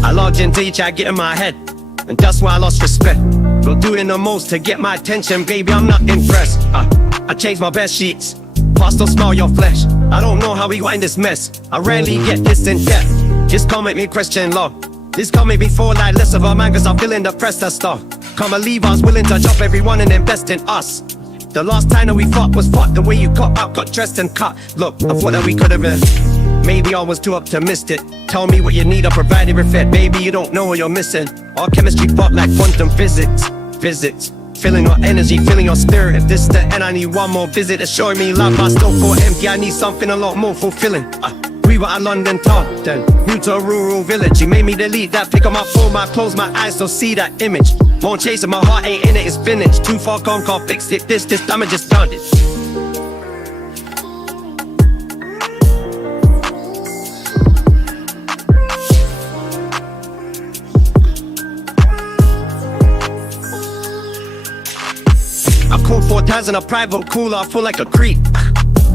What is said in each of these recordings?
I logged into each I get in my head, and that's why I lost respect. Go doing the most to get my attention, baby, I'm not impressed. I changed my best sheets, past don't smell your flesh. I don't know how we got in this mess, I rarely get this in depth. Just come make me question love. This come make me fall like less of a man, cause I'm feeling depressed and stuff. Can't believe I was willing to drop everyone and invest in us. The last time that we fought was fought. The way you got up, got dressed and cut. Look, I thought that we could have been. Maybe I was too optimistic. Tell me what you need, I'll provide it with it. Baby, you don't know what you're missing. Our chemistry fought like quantum physics. Physics, feeling your energy, feeling your spirit. If this the end, I need one more visit. It's showing me love, I still feel empty. I need something a lot more fulfilling. We were at London Town, then moved to a rural village. You made me delete that pick on my phone, I close my eyes, don't see that image. Won't chase it, my heart ain't in it, it's finished. Too far gone, can't fix it. This damage is done it. I called 4 times in a private cooler, I feel like a creep.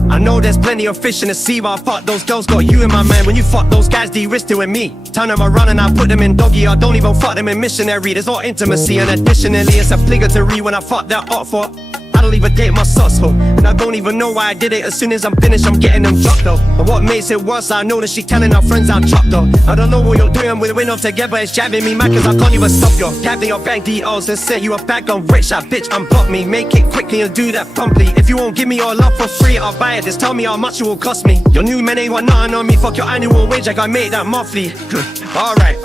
I know there's plenty of fish in the sea, but I fuck those girls, got you in my mind. When you fuck those guys, de-risked it with me. Turn them around and I put them in doggy. I don't even fuck them in missionary. There's no intimacy, and additionally it's obligatory when I fuck that up for. I don't even date my sus hoe, and I don't even know why I did it. As soon as I'm finished, I'm getting them dropped though. And what makes it worse, I know that she telling her friends I'm chopped though. I don't know what you're doing with window together, it's driving me mad cause I can't even stop you. Captain your bank details and sent you a bag on rich, I bitch, unblock me. Make it quickly and do that promptly. If you won't give me your love for free, I'll buy it. Just tell me how much it will cost me. Your new men ain't want nothing on me, fuck your annual wage, I gotta make that monthly. Alright.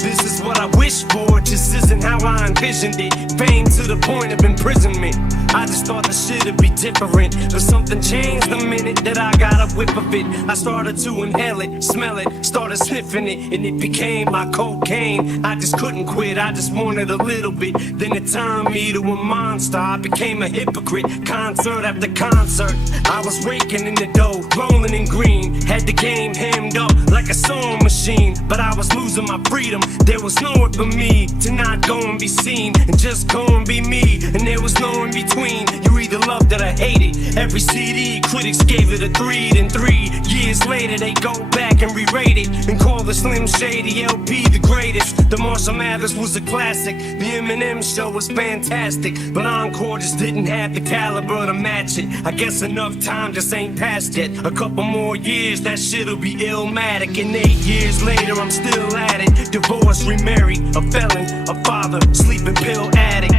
This is what I wish for, just isn't how I envisioned it. Fame to the point of imprisonment. I just thought the shit'd be different, but something changed the minute that I got a whiff of it. I started to inhale it, smell it, started sniffing it, and it became my cocaine. I just couldn't quit, I just wanted a little bit. Then it turned me to a monster, I became a hypocrite. Concert after concert, I was raking in the dough, rolling in green. Had the game hemmed up like a sewing machine, but I was losing my freedom. There was nowhere for me to not go and be seen, and just go and be me, and there was no in between. You either loved it or hated. Every CD, critics gave it a 3. Then 3 years later, they go back and re-rate it, and call the Slim Shady LP the greatest. The Marshall Mathers was a classic, the Eminem show was fantastic, but Encore just didn't have the caliber to match it. I guess enough time just ain't passed yet. A couple more years, that shit'll be Illmatic, and 8 years later, I'm still at it. Divorced, remarried, a felon, a father, sleeping pill addict.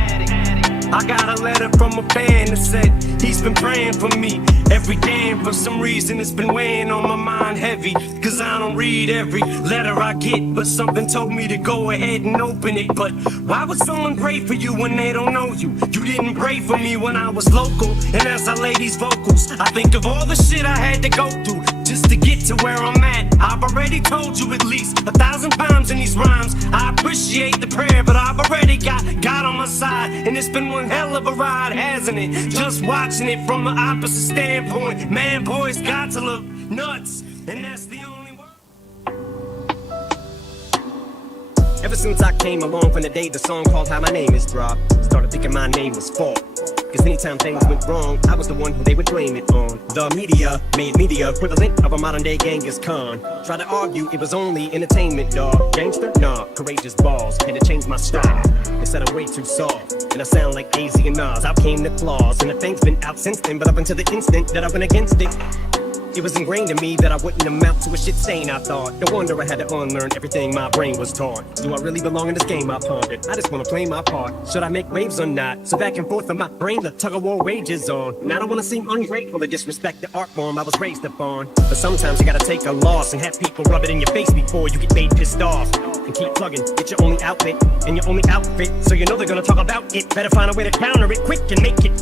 I got a letter from a fan that said he's been praying for me every day, and for some reason it's been weighing on my mind heavy. Cause I don't read every letter I get, but something told me to go ahead and open it. But why would someone pray for you when they don't know you? You didn't pray for me when I was local, and as I lay these vocals, I think of all the shit I had to go through just to get to where I'm at. I've already told you at least 1,000 times in these rhymes. I appreciate the prayer, but I've already got God on my side, and it's been one hell of a ride, hasn't it? Just watching it from the opposite standpoint. Man, boys got to look nuts, and that's the only word. Ever since I came along from the day the song called How My Name Is dropped, started thinking my name was fault. Cause anytime things went wrong, I was the one who they would blame it on. The media made me the equivalent of a modern day Genghis Khan. Tried to argue it was only entertainment, dawg. Gangster? Nah, courageous balls. Had to change my style. They said I'm way too soft, and I sound like AZ and Nas. Out came the claws, and the thing's been out since then. But up until the instant that I went against it, It was ingrained in me that I wouldn't amount to a shit stain, I thought. No wonder I had to unlearn everything my brain was taught. Do I really belong in this game, I pondered? I just wanna play my part. Should I make waves or not? So back and forth in my brain, the tug-of-war wages on. And I don't wanna seem ungrateful or disrespect the art form I was raised upon. But sometimes you gotta take a loss and have people rub it in your face before you get made pissed off. And keep plugging, it's your only outlet and your only outfit. So you know they're gonna talk about it. Better find a way to counter it quick and make it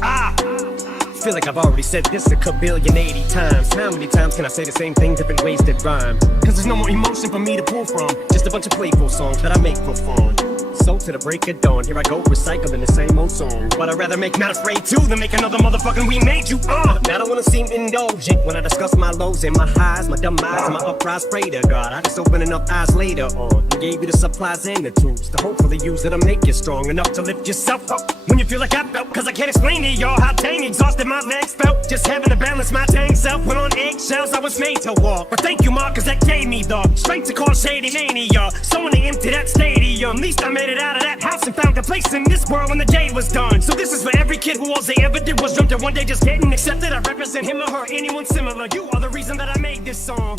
feel like I've already said this a kabillion 80 times. How many times can I say the same thing, different ways that rhyme? Cause there's no more emotion for me to pull from. Just a bunch of playful songs that I make for fun. So to the break of dawn, here I go recycling the same old song. But I'd rather make Not Afraid 2 than make another motherfucking We Made You. Now I don't wanna seem indulgent when I discuss my lows and my highs, my dumb eyes and my uprise. Pray to God, I just open enough eyes later on. And gave you the supplies and the tools to hopefully use it to make you strong enough to lift yourself up when you feel like I felt. Cause I can't explain to y'all how dang exhausted my legs felt. Just having to balance my dang self. When on eggshells I was made to walk. But thank you, Mark, cause that gave me the strength to call shady mania. Someone to empty that stadium. At least I made it out of that house and found a place in this world when the day was done. So this is for every kid who all they ever did was dreamt of one day just getting accepted. I represent him or her, anyone similar. You are the reason that I made this song.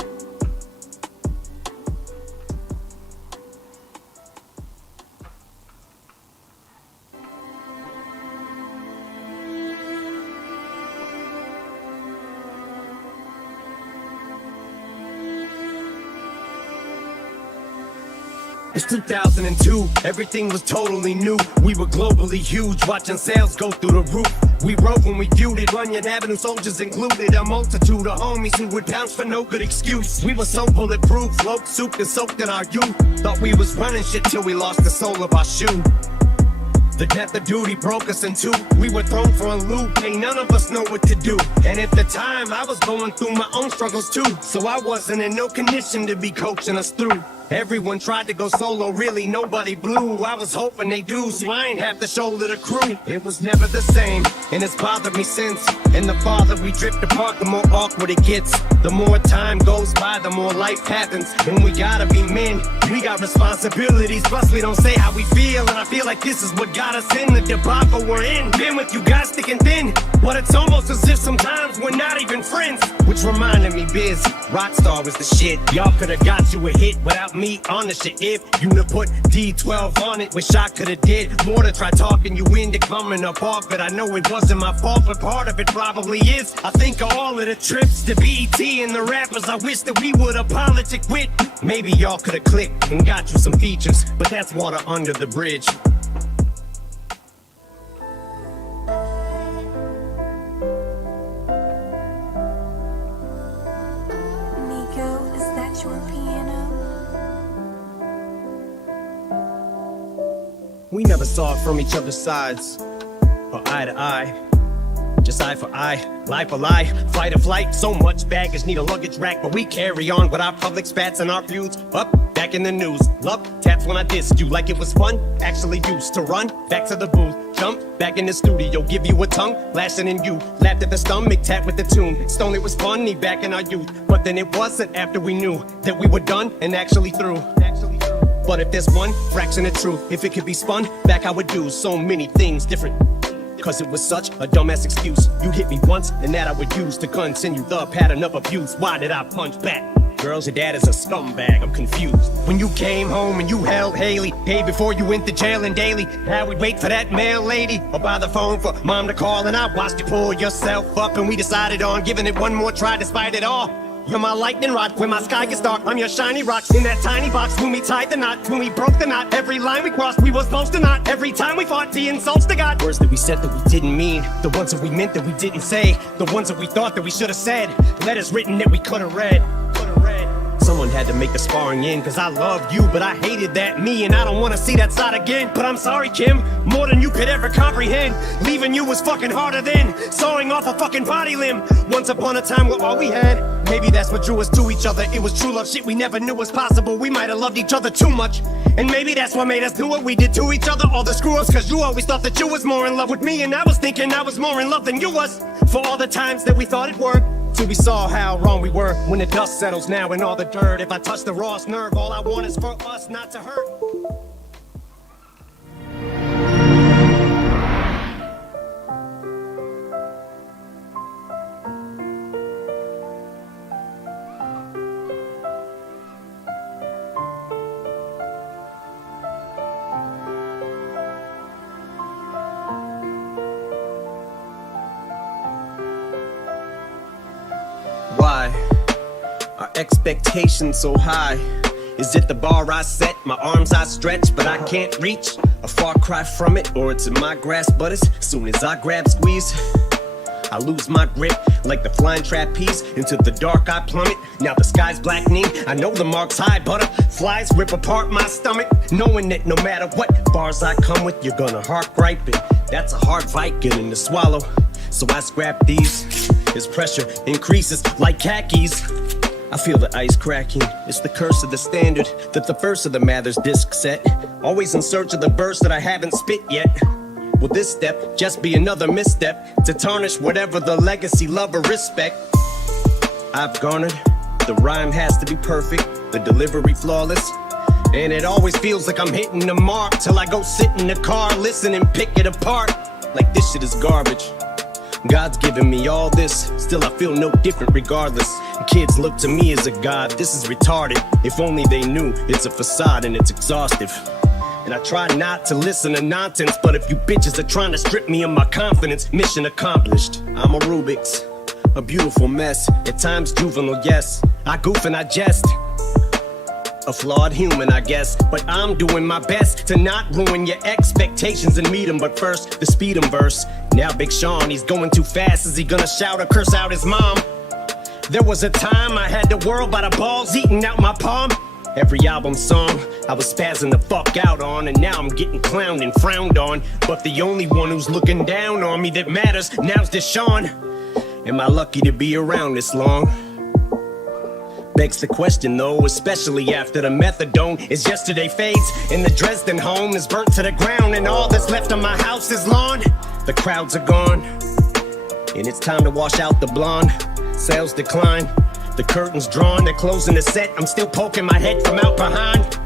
It's 2002, everything was totally new. We were globally huge, watching sales go through the roof. We rode when we viewed it, Runyon Avenue soldiers included. A multitude of homies who would bounce for no good excuse. We were so bulletproof, float souped and soaked in our youth. Thought we was running shit till we lost the sole of our shoe. The death of duty broke us in two. We were thrown for a loop, ain't none of us know what to do. And at the time, I was going through my own struggles too. So I wasn't in no condition to be coaching us through. Everyone tried to go solo, really nobody blew. I was hoping they do, so I ain't have to shoulder the crew. It was never the same, and it's bothered me since. And the farther we drift apart, the more awkward it gets. The more time goes by, the more life happens. And we gotta be men, we got responsibilities. Plus we don't say how we feel, and I feel like this is what got us in the debacle we're in. Been with you guys thick and thin, but it's almost as if sometimes we're not even friends. Which reminded me, Biz, Rockstar was the shit. Y'all could've got you a hit without me on the shit. If you'd have put D12 on it, wish I could've did more to try talking you into coming up off it. I know it wasn't my fault, but part of it probably is. I think of all of the trips to BET and the rappers I wish that we would've politic with. Maybe y'all could've clicked and got you some features, but that's water under the bridge. We never saw it from each other's sides, or eye to eye. Just eye for eye, lie for lie, fight or flight. So much baggage, need a luggage rack, but we carry on with our public spats and our feuds. Up, back in the news, love taps when I dissed you like it was fun. Actually used to run back to the booth, jump back in the studio, give you a tongue lashing in you. Laughed at the stomach tap with the tune. Stone, it was funny back in our youth, but then it wasn't after we knew that we were done and actually through. But if there's one fraction of truth, if it could be spun back, I would do so many things different. Cause it was such a dumbass excuse. You'd hit me once, and that I would use to continue the pattern of abuse. Why did I punch back? Girls, your dad is a scumbag, I'm confused. When you came home and you held Haley, hey, before you went to jail and daily, how we'd wait for that mail lady, or by the phone for mom to call, and I watched you pull yourself up, and we decided on giving it one more try despite it all. You're my lightning rod, when my sky gets dark, I'm your shiny rock. In that tiny box, when we tied the knot, when we broke the knot, every line we crossed, we was supposed to not. Every time we fought, the insults to God. Words that we said that we didn't mean, the ones that we meant that we didn't say, the ones that we thought that we should have said, letters written that we could have read. Someone had to make the sparring in, cause I loved you, but I hated that me, and I don't wanna see that side again. But I'm sorry, Kim, more than you could ever comprehend. Leaving you was fucking harder than sawing off a fucking body limb. Once upon a time, we're all we had. Maybe that's what drew us to each other. It was true love, shit we never knew was possible. We might have loved each other too much, and maybe that's what made us do what we did to each other. All the screw-ups, cause you always thought that you was more in love with me, and I was thinking I was more in love than you was. For all the times that we thought it worked, till we saw how wrong we were. When the dust settles now and all the dirt, if I touch the rawest nerve, all I want is for us not to hurt. Expectations so high. Is it the bar I set? My arms I stretch, but I can't reach. A far cry from it, or it's in my grasp. But as soon as I grab, squeeze, I lose my grip like the flying trapeze. Into the dark I plummet. Now the sky's blackening. I know the mark's high. Butterflies rip apart my stomach, knowing that no matter what bars I come with, you're gonna heart gripe it. That's a hard fight getting to swallow. So I scrap these. As pressure increases like khakis, I feel the ice cracking. It's the curse of the standard that the first of the Mathers disc set. Always in search of the verse that I haven't spit yet. Will this step just be another misstep to tarnish whatever the legacy, love, or respect I've garnered? The rhyme has to be perfect, the delivery flawless, and it always feels like I'm hitting the mark till I go sit in the car, listen and pick it apart. Like this shit is garbage. God's given me all this, still I feel no different regardless. Kids look to me as a god, this is retarded. If only they knew it's a facade and it's exhaustive. And I try not to listen to nonsense, but if you bitches are trying to strip me of my confidence, mission accomplished. I'm a Rubik's, a beautiful mess, at times juvenile, yes. I goof and I jest, a flawed human, I guess. But I'm doing my best to not ruin your expectations and meet 'em. But first, the speed 'em verse. Now Big Sean, he's going too fast. Is he gonna shout or curse out his mom? There was a time I had the world by the balls eating out my palm. Every album song I was spazzing the fuck out on, and now I'm getting clowned and frowned on. But the only one who's looking down on me that matters now's Deshaun. Am I lucky to be around this long? Begs the question though, especially after the methadone is yesterday fades and the Dresden home is burnt to the ground, and all that's left of my house is lawn. The crowds are gone, and it's time to wash out the blonde. Sales decline, the curtains drawn, they're closing the set. I'm still poking my head from out behind,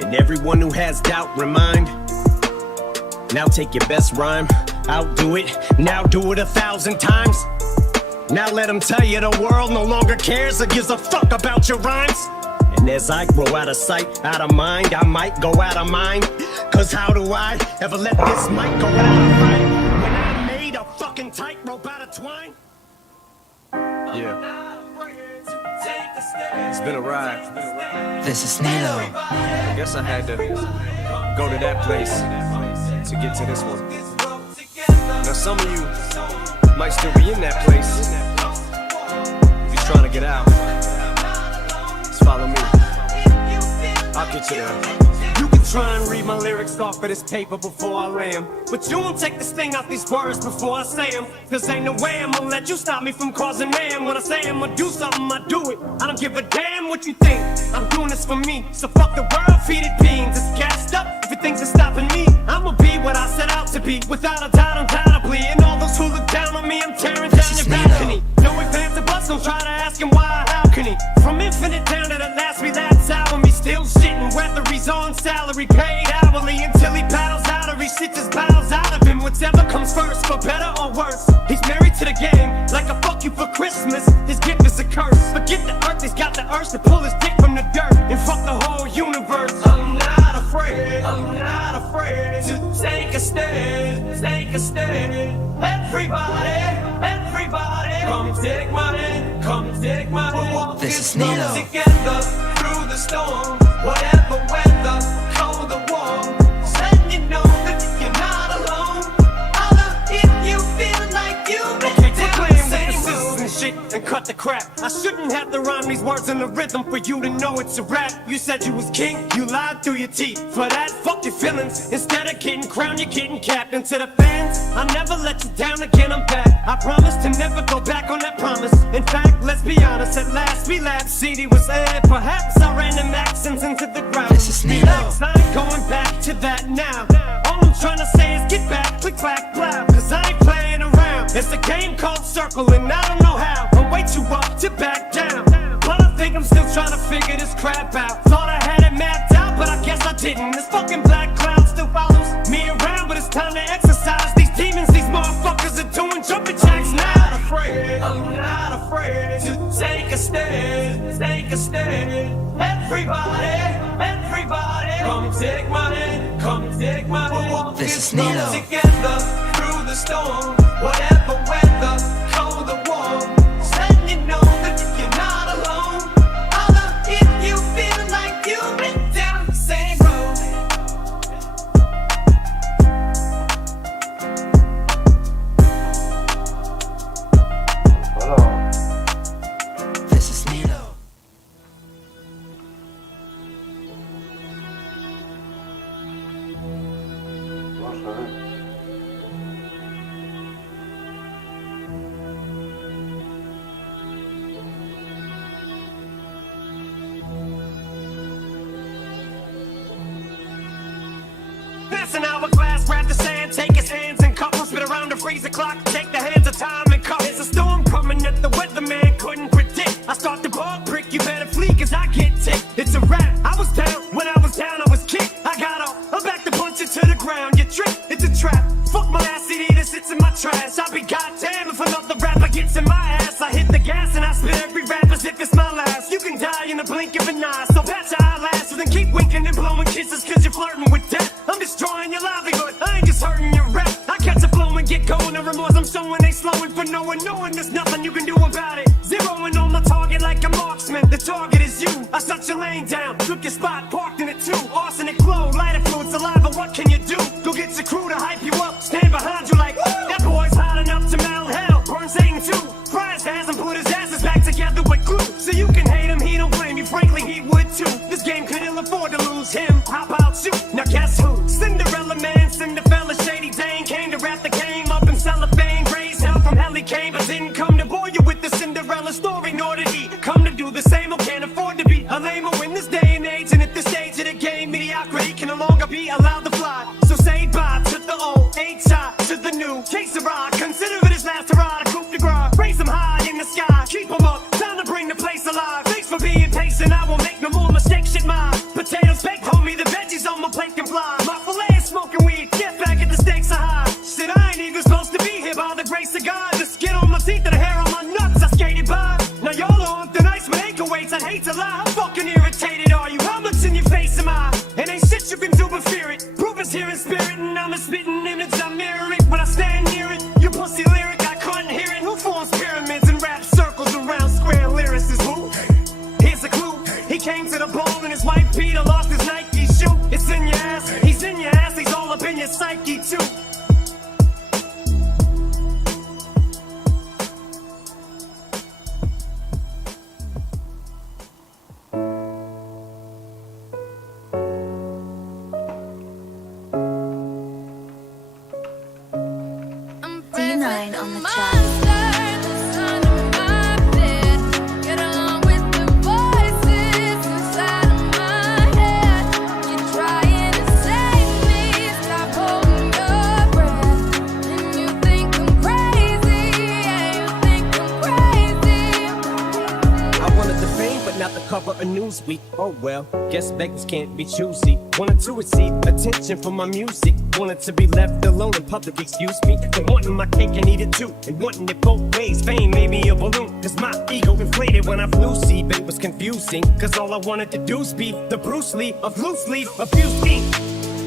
and everyone who has doubt remind. Now take your best rhyme, outdo it, now do it 1,000 times. Now let them tell you the world no longer cares or gives a fuck about your rhymes. And as I grow out of sight, out of mind, I might go out of mind. Cause how do I ever let this mic go out of right? When I made a fucking tightrope out of twine. Yeah. It's been a ride. This is Nilo. I guess I had to go to that place to get to this one. Now some of you might still be in that place. If you're trying to get out, just follow me. I'll get you there. You can try and read my lyrics off of this paper before I lay 'em, but you won't take the sting out these words before I say 'em. Cause ain't no way I'm gonna let you stop me from causing mayhem. When I say I'm gonna do something, I do it. I don't give a damn what you think. I'm doing this for me, so fuck the world, feed it beans. It's gassed up, if you think it's stopping me, I'ma be what I set out to be. Without a doubt, undoubtedly. And all those who look down on me, I'm tearing down your balcony. No ifs, ands, or buts, don't try to ask him why or how can he. From Infinite down to the last relapse album, he's still shitting whether he's on salary, paid hourly, until he paddles out or he shit just bows out of him. Whatever comes first, for better or worse. He's married to the game, like a fuck you for Christmas. His gift is a curse. Forget the earth, he's got the urge to pull his dick from the dirt and fuck the whole universe. I'm not afraid to take a stand, take a stand. Everybody, come take my hand, come take my hand. Walk This is this road Nilo. together through the storm, whatever weather, cold or warm. Just letting you know that you're not alone. Holla if you feel like you've been down the same road. And shit and cut the crap. I shouldn't have to rhyme these words in the rhythm for you to know it's a rap. You said you was king, you lied through your teeth. For that, fuck your feelings. Instead of getting crowned, you're getting capped. And to the fans, I'll never let you down again, I'm back. I promise to never go back on that promise. In fact, let's be honest, at last we laughed. CD was aired, perhaps I ran them accents into the ground. This is Nilo. Relax, I ain't going back to that now. All I'm trying to say is get back, click, clack, blah. Cause I ain't playing around. It's a game called Circle and I don't know how. I'm way too up to back down. But I think I'm still trying to figure this crap out. Thought I had it mapped out, but I guess I didn't. This fucking black cloud still follows me around, but it's time to exercise these demons. These motherfuckers are doing jumping jacks now. I'm not afraid to take a stand, take a stand. Everybody, come take my hand, come take my hand. Walk This is this road Nilo. together through the storm, whatever weather, cold or warm. Just letting you know that you're not alone. glass, an hourglass, grab the sand, take his hands and cup him, spit around the freezer clock, take the hands of time and cup. There's a storm coming that the weatherman couldn't predict. I start the ball prick, you better flee, cause I get ticked. It's a wrap, I was down, when I was down, I was kicked. I got up, I'm back to punch it to the ground, you trick, it's a trap. Fuck my last CD that sits in my trash. I'll be goddamn if another rapper gets in my ass. I hit the gas and I spit every rap as if it's my last. You can die in the blink of an eye, so patch your eyelashes and keep winking and blowing kisses cause you're flirting with death. I'm destroying your livelihood, I ain't just hurting your rap. I catch a flow and get going, the remorse I'm showing they slowing for knowing there's nothing you can do about it. Zeroing on my target like a marksman, the target is you. I shut your lane down, took your spot, parked in it too. Arsenic flow, lighter fluid, saliva, what can you do? Go get your crew to hype you up, stand behind you like, that boy's hot enough to melt hell. Burn Satan too, Christ hasn't put his asses back together with glue. So you can hate him, he don't blame you, frankly he would too. This game could ill afford to lose him, how about you? Now guess who? Cinderella man, Cinderella, Shady Dane, came to rap the game up in cellophane. Raised hell from hell he came, but didn't come to bore you with the Cinderella story, nor did he come to do the same or can't afford to be a lame in this day and age. And at this stage of the game, mediocrity can no longer be allowed to fly. So say bye to the old, H.I. to the new. Chase a ride, consider it his last hurrah. Coup de grace, raise them high in the sky, keep them up, time to bring the place alive. Thanks for being patient, I won't make no more mistakes, shit mine. Potatoes baked, homie, the veggies on my plate can fly. My fillet is smoking weed, get back at the stakes are high. Shit, I ain't even supposed to be here by the grace of God. The skin on my teeth and the hair on my nuts, I skated by. Now y'all are on thin ice with ankle weights, I hate to lie. How fucking irritated are you? How much in your face am I? And ain't shit you can do but fear it. Proof is here in spirit, and I'm a spitting image, I mirror it. When I stand near it, your pussy lyric, I couldn't hear it. Who forms pyramids and rap circles around square lyricists? Who? Here's a clue. He came to the ball in his white Peter, lost his Nike shoe. It's in your ass, he's in your ass, he's all up in your psyche too. D9 on the track. Not the cover of Newsweek. Oh well, guess beggars can't be choosy. Wanted to receive attention from my music. Wanted to be left alone in public, excuse me. And wanting my cake and eat it too. And wanting it both ways. Fame made me a balloon. Cause my ego inflated when I flew. See, but it was confusing. Cause all I wanted to do was be the Bruce Lee of loose leaf, abused ink.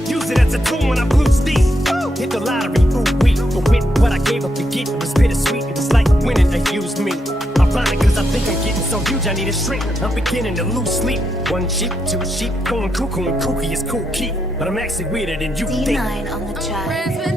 Use it as a tool when I blew steam. Hit the lottery, ooh wee. But with what I gave up to get, it was bittersweet. It was like winning, they used me. Ironic, cause I think I'm getting so huge I need a shrink. I'm beginning to lose sleep. One sheep, two sheep, going cuckoo and kooky is cool key. But I'm actually weirder than you think. D9 on the track.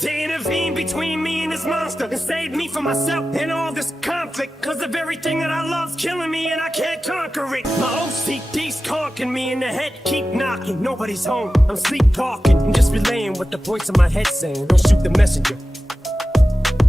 To intervene between me and this monster and save me from myself and all this conflict. Cause of everything that I love's killing me and I can't conquer it. My OCD's conking me in the head, keep knocking. Nobody's home, I'm sleepwalking. I'm just relaying what the voice in my head saying. Don't shoot the messenger.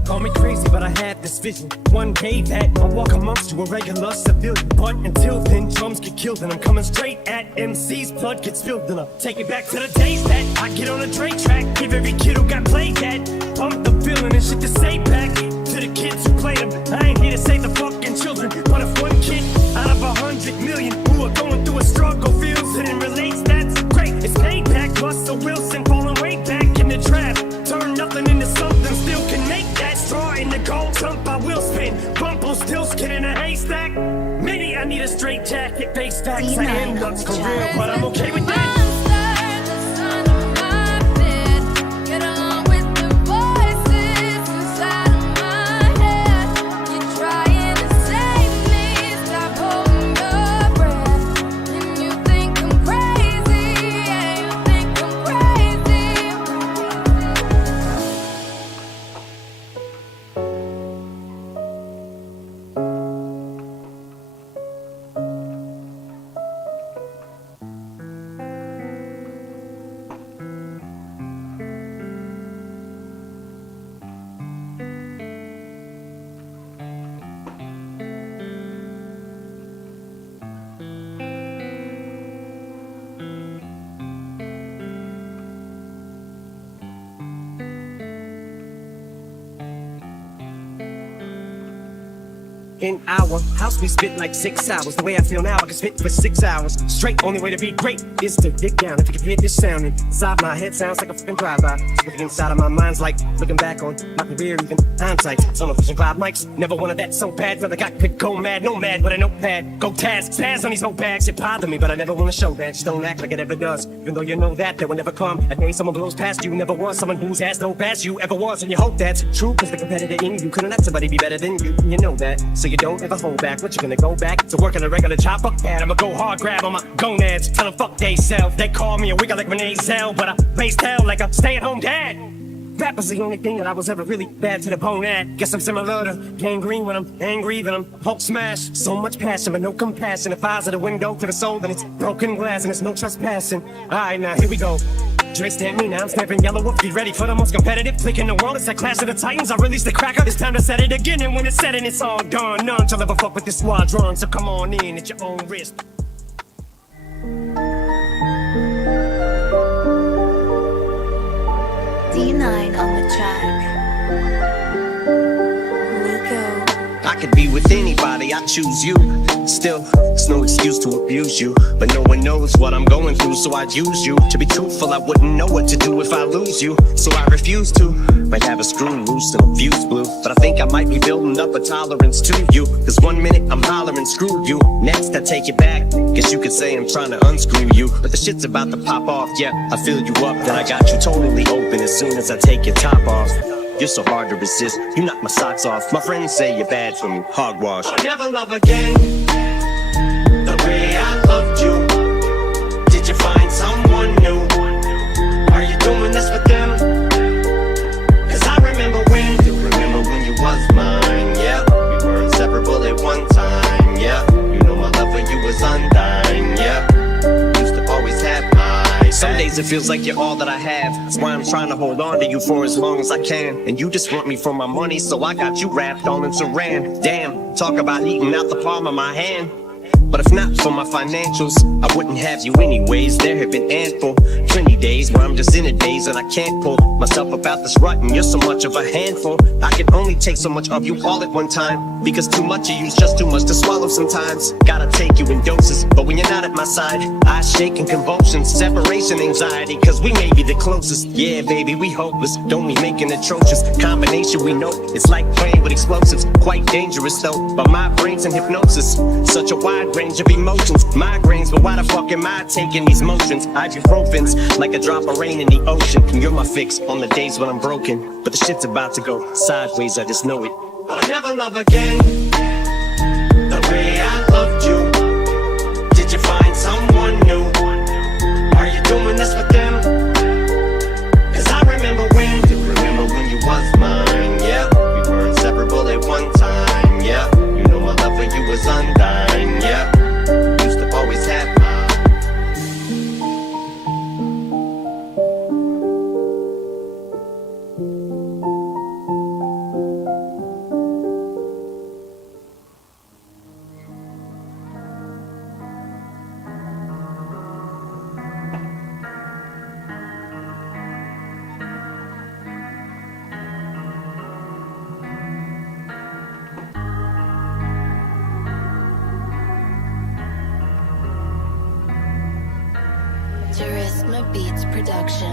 Call me crazy, but I had this vision. One day that I'll walk amongst you, a regular civilian. But until then, drums get killed and I'm coming straight at MC's blood gets spilled. And I'll take it back to the days that I get on a Drake track. Give every kid who got played that. Pump the feeling and shit to say back to the kids who played them. I ain't here to save the fucking children, but if one kid out of 100 million who are going through a struggle feels it and relates, that's great. It's payback. Russell Wilson falling way back in the trap. Turn nothing into something, still can make that. Straw in the gold jump, I will spin. Bumble still skin in a haystack. Maybe I need a straight jacket, face facts. I am nuts for real, but I'm okay with that. an hour. House we spit like 6 hours. The way I feel now, I can spit for 6 hours straight. Only way to be great is to dig down. If you can hear this sound inside my head, sounds like a fucking drive-by. Looking inside of my mind's like looking back on my career, even hindsight. Some of us in Cloud Mics never wanted that so bad. Felt like I could go mad, no mad with a notepad. Go task, spaz on these whole bags. It bothered me, but I never want to show that. Just don't act like it ever does. Even though you know that will never come. A day someone blows past you, never was someone who's as low past you ever was. And you hope that's true, cause the competitor in you couldn't let somebody be better than you. You know that, so you don't ever hold back. What, you gonna go back to working a regular job? Fuck that, I'ma go hard, grab on my gonads. Tell them fuck they self. They call me a wigger like Renee Zell, but I raised hell like a stay-at-home dad. Rap was the only thing that I was ever really bad to the bone at. Guess I'm similar to Gangrene when I'm angry, then I'm Hulk smash. So much passion, but no compassion. If eyes are the window to the soul, then it's broken glass and it's no trespassing. Alright, now here we go. Dressed at me, now I'm snapping yellow wolf. Be ready for the most competitive click in the world. It's that Clash of the Titans. I release the cracker. It's time to set it again, and when it's set and it's all done, none shall ever fuck with this squadron. So come on in at your own risk. D9 on the track. Nico. I could be with anybody, I choose you. Still, it's no excuse to abuse you. But no one knows what I'm going through, so I'd use you. To be truthful, I wouldn't know what to do if I lose you. So I refuse to. Might have a screw loose and a fuse blew. But I think I might be building up a tolerance to you. Cause one minute I'm hollering, screw you. Next I take it back. Guess you could say I'm trying to unscrew you. But the shit's about to pop off, yeah. I fill you up, then I got you totally open as soon as I take your top off. You're so hard to resist, you knock my socks off. My friends say you're bad for me, hogwash. I'll never love again the way I loved you. Did you find someone new? Are you doing this with them? Cause I remember when you was mine, yeah. We were inseparable at one time, yeah. You know my love for you was undying, yeah. Used to always have my some days it feels like you're all that I have. That's why I'm trying to hold on to you for as long as I can. And you just want me for my money, so I got you wrapped all in saran. Damn, talk about eating out the palm of my hand. But if not for my financials, I wouldn't have you anyways. There have been plenty days where I'm just in a daze and I can't pull myself up out this rut. And you're so much of a handful. I can only take so much of you all at one time, because too much of you's just too much to swallow sometimes. Gotta take you in doses, but when you're not at my side, I shake in convulsions, separation anxiety, cause we may be the closest. Yeah, baby, we hopeless. Don't we make an atrocious combination? We know it's like playing with explosives. Quite dangerous though, but my brain's in hypnosis. Such a wide range of emotions, migraines, but why the fuck am I taking these motions? Ibuprofen's like a drop of rain in the ocean. And you're my fix on the days when I'm broken, but the shit's about to go sideways, I just know it. I'll never love again the way I loved you. Did you find someone new? Are you doing this with them? Cause I remember when you was mine, yeah. We were inseparable at one time, yeah. You know my love for you was undying, yeah. Used to always have my Charisma Beats production.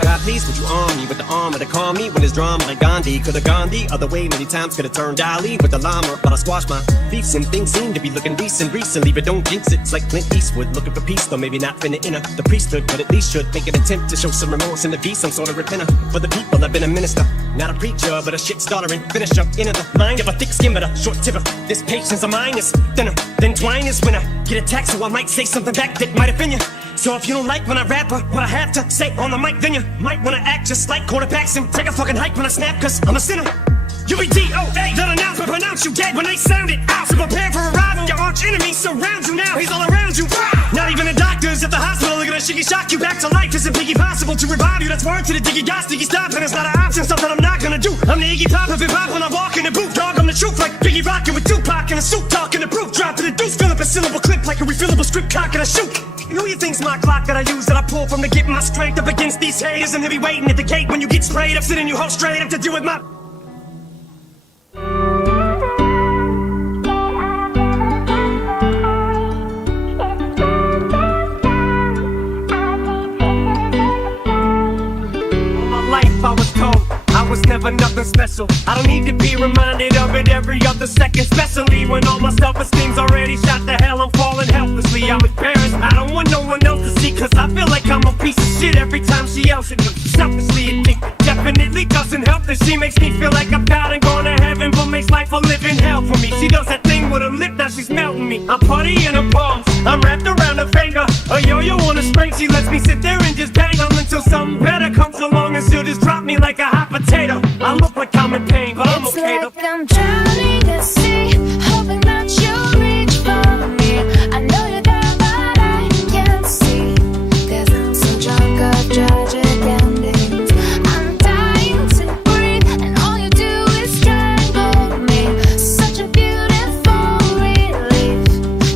God, please would you arm me with the armor to calm me when there's drama like Gandhi? Could've gone the other way many times, could've turned Ali with the llama, but I squashed my beefs and things seem to be looking decent recently, but don't jinx it. It's like Clint Eastwood looking for peace, though maybe not finna enter the priesthood, but at least should make an attempt to show some remorse in the beast. I'm sort of repenter for the people. I've been a minister, not a preacher, but a shit starter and finisher. Into the mind of a thick skin, but a short tipper. This patience of mine is thinner than twine is when I get attacked, so I might say something back that might offend you. So if you don't like when I rap or what I have to say on the mic, then you might wanna act just like quarterbacks and take a fucking hike when I snap, cause I'm a sinner. You be DOA, that announcement pronounce you dead when they sound it out. So prepare for arrival, your arch enemy surrounds you now. He's all around you. Not even the doctors at the hospital are gonna shiggy shock you back to life. Is it biggie possible to revive you? That's word to the diggy got sticky stop, and it's not an option, something I'm not gonna do. I'm the Iggy Pop of hip hop when I walk in the booth, dog. I'm the truth, like Biggie rockin' with Tupac in a suit, talking the proof, dropping the deuce, fill up a syllable clip like a refillable script, cock and a shoot. Who you think's my clock that I use, that I pull from to get my strength up against these haters? And they be waiting at the gate when you get sprayed up, sitting you hold straight up to deal with my. I was never nothing special. I don't need to be reminded of it every other second, especially when all my self-esteem's already shot to hell. I'm falling helplessly, I'm embarrassed. I don't want no one else to see, cause I feel like I'm a piece of shit every time she yells at me. Selfishly, it definitely doesn't help that she makes me feel like I'm God and going to heaven, but makes life a living hell for me. She does that thing with her lip, now she's melting me. I'm putty in her palms, I'm wrapped around her finger. A yo-yo on a string, she lets me sit there and just bang on until something better comes along and she'll just drop me like a hot potato. I look like I'm in pain, but I'm okay though. It's like I'm drowning at sea, hoping that you'll reach for me. I know you're there, but I can't see, cause I'm so drunk of tragic endings. I'm dying to breathe, and all you do is strangle me. Such a beautiful relief,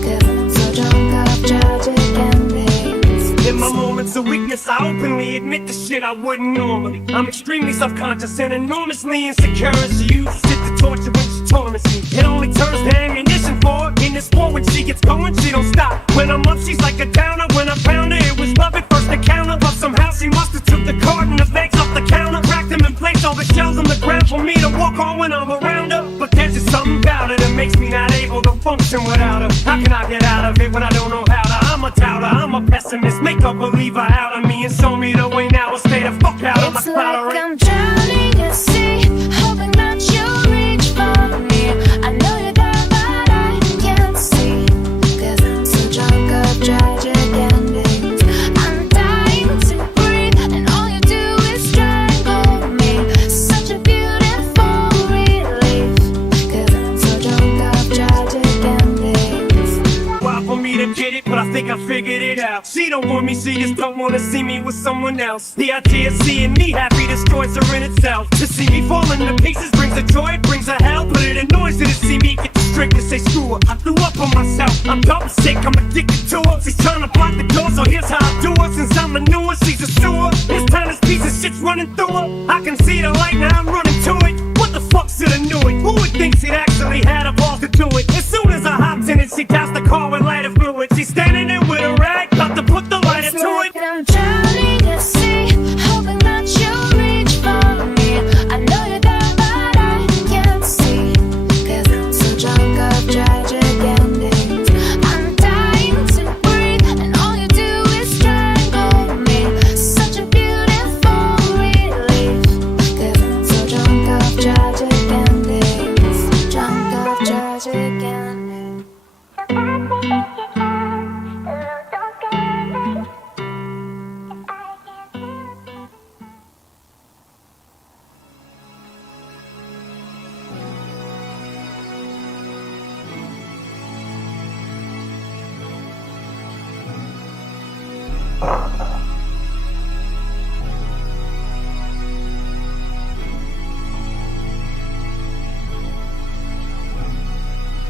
cause I'm so drunk of tragic endings. In my moments of weakness, I openly admit the shit I wouldn't normally. I'm extremely self-conscious and enormously insecure, and she uses it to torture when she torments me. It only turns to ammunition for her in this war. When she gets going, she don't stop. When I'm up, she's like a downer. When I found her, it was love at first encounter, but somehow she must have took the carton of eggs off the counter, cracked them and placed all the shells on the ground for me to walk on when I'm around her. But there's just something about her that makes me not able to function without her. How can I get out of it when I don't know how to? I'm a touter, I'm a pessimist, make a believer out of me and show me the way now. I'll stay the fuck out of my It's cloud. like I'm drowning at sea, hoping that you'll reach for me. I know you're there, but I can't see, cause I'm so drunk of tragic endings. I'm dying to breathe, and all you do is strangle me. Such a beautiful relief, cause I'm so drunk of tragic endings. Why for me to get it, but I think I figured it out. She don't want me, she just don't wanna see me with someone else. The idea of seeing me happy destroys her in itself. To see me falling to pieces brings her joy, it brings her hell, but it annoys her to see me get the strength to say screw her. I threw up on myself, I'm dumb sick, I'm addicted to her. She's trying to block the door, so here's how I do her. Since I'm a new one, she's a sewer. This time this piece of shit's running through her. I can see the light, now I'm running to it. What the fuck should I knew it? Who would think she'd actually had a balls to do it? As soon as I hopped in it, she doused the car with lighter fluid. She's standing there with a rag, about to put the lighter It's to like it. I'm drowning at sea, hoping that you'll reach for me. I know you're there, but I can't see, cause I'm so drunk of tragic endings. I'm dying to breathe, and all you do is strangle me. Such a beautiful relief, cause I'm so drunk of tragic endings. Drunk of tragic endings.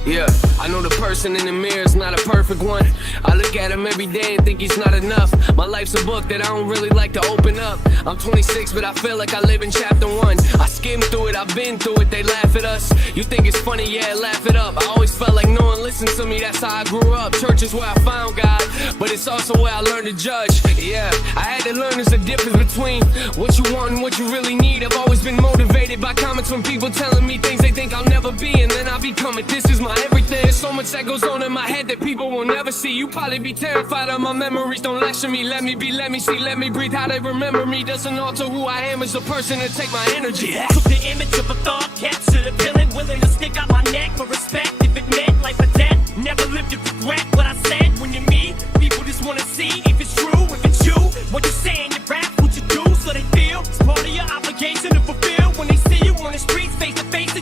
Yeah, I know the person in the mirror is not a perfect one. I look at him every day and think he's not enough. My life's a book that I don't really like to open up. I'm 26, but I feel like I live in chapter 1. I skimmed through it, I've been through it, they laugh at us. You think it's funny, yeah, laugh it up. I always felt like no one listened to me, that's how I grew up. Church is where I found God, but it's also where I learned to judge. Yeah, I had to learn there's a difference between what you want and what you really need. I've always been motivated by comments from people telling me things they think I'll never be, and then I become it. This is my everything. There's so much that goes on in my head that people will never see. You probably be terrified of my memories. Don't lecture me. Let me be, let me see, let me breathe. How they remember me doesn't alter who I am as a person to take my energy. Took the image of a thought, captured a villain, willing to stick out my neck for respect. If it meant life or death, never lived to regret what I said. When you're me, people just wanna see if it's true, if it's you. What you say in your rap, what you do, so they feel it's part of your obligation to fulfill. When they see you on the streets, face to face.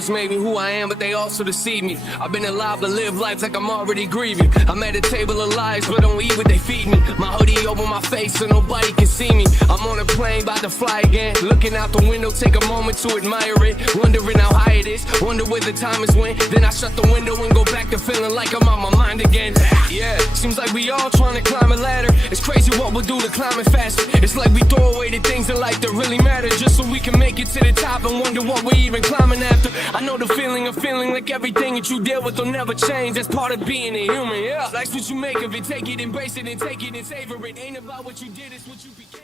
parents made me who I am, but they also deceived me. I've been alive to live life like I'm already grieving. I'm at a table of lies, but don't eat what they feed me. My hoodie over my face so nobody can see me. I'm on a plane, about to fly again. Looking out the window, take a moment to admire it. Wondering how high it is, wonder where the time is when. Then I shut the window and go back to feeling like I'm on my mind again. Yeah, seems like we all trying to climb a ladder. It's crazy what we'll do to climb it faster. It's like we throw away the things in life that really matter, just so we can make it to the top and wonder what we're even climbing after. I know the feeling of feeling like everything that you deal with will never change. That's part of being a human, yeah. Life's what you make of it, take it, embrace it, and take it and savor it. Ain't about what you did, it's what you became.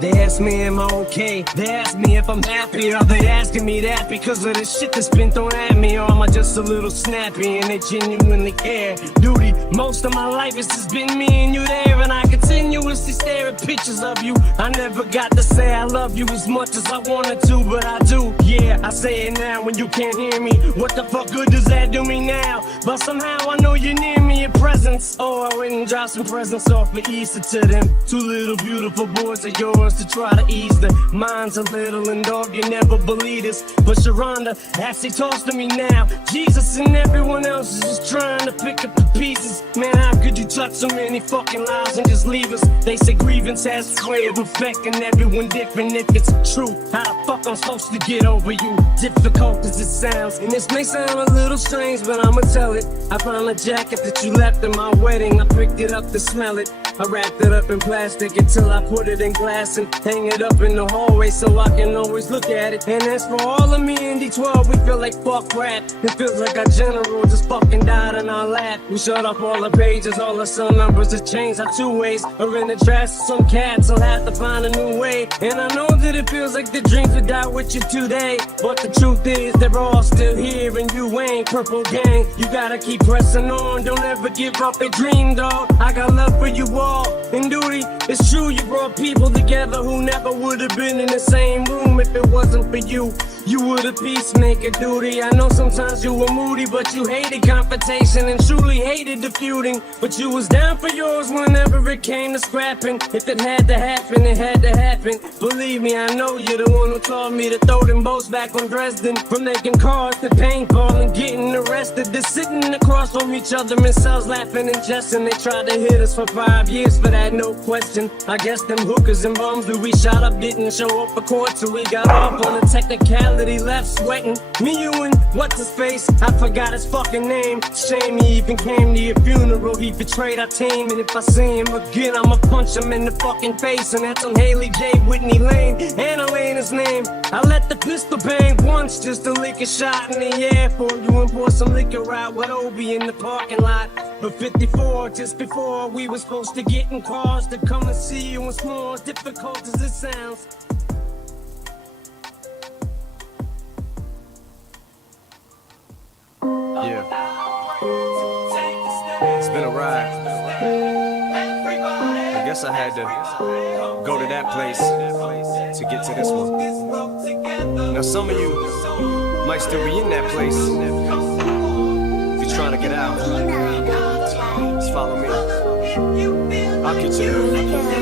They ask me am I okay, they ask me if I'm happy. Are they asking me that because of the shit that's been thrown at me? Or am I just a little snappy and they genuinely care? Duty, most of my life it's just been me and you there, and I continuously stare at pictures of you. I never got to say I love you as much as I wanted to, but I do. Yeah, I say it now when you can't hear me. What the fuck good does that do me now? But somehow I know you're near me, your presence. Oh, I went and dropped some presents off for Easter to them two little beautiful boys of yours to try to ease their minds a little. And dog, you never believe this, but Sharonda actually talks to me now. Jesus and everyone else is just trying to pick up the pieces. Man, how could you touch so many fucking lives and just leave us? They say grievance has a way of affecting everyone different. If it's true, how the fuck I'm supposed to get over you? Difficult as it sounds, and this may sound a little strange, but I'ma tell it. I found a jacket that you left at my wedding. I picked it up to smell it. I wrapped it up in plastic until I put it in glass and hang it up in the hallway so I can always look at it. And as for all of me in D12, we feel like fuck rap. It feels like our general just fucking died in our lap. We shut off all the pages, all the cell numbers have changed. Our two ways are in the trash. Some cats will have to find a new way. And I know that it feels like the dreams would die with you today, but the truth is they're all still here and you ain't. Purple gang, you gotta keep pressing on. Don't ever give up a dream, dog. I got love for you all. And duty, it's true you brought people together who never would have been in the same room if it wasn't for you. You were the peacemaker, duty. I know sometimes you were moody, but you hated confrontation and truly hated the feuding. But you was down for yours whenever it came to scrapping. If it had to happen, it had to happen. Believe me, I know you're the one who taught me to throw them boats back on Dresden. From making cars to paintball and getting arrested, they're sitting across from each other in cells laughing and jesting. They tried to hit us for 5 years for that, no question. I guess them hookers and bums who we shot up didn't show up for court, so we got off on a technicality. Left sweating, me, you, and what's his face? I forgot his fucking name. Shame he even came to your funeral. He betrayed our team, and if I see him again, I'ma punch him in the fucking face. And that's on Haley J. Whitney Lane, Anna Lena's name. I let the pistol bang once just to lick a shot in the air for you and pour some liquor out with Obi in the parking lot. But 54, just before we were supposed to get in cars to come and see you in small, as difficult as it sounds. Yeah. It's been a ride. I guess I had to go to that place to get to this one. Now some of you might still be in that place. If you're trying to get out, just follow me. I'll get you.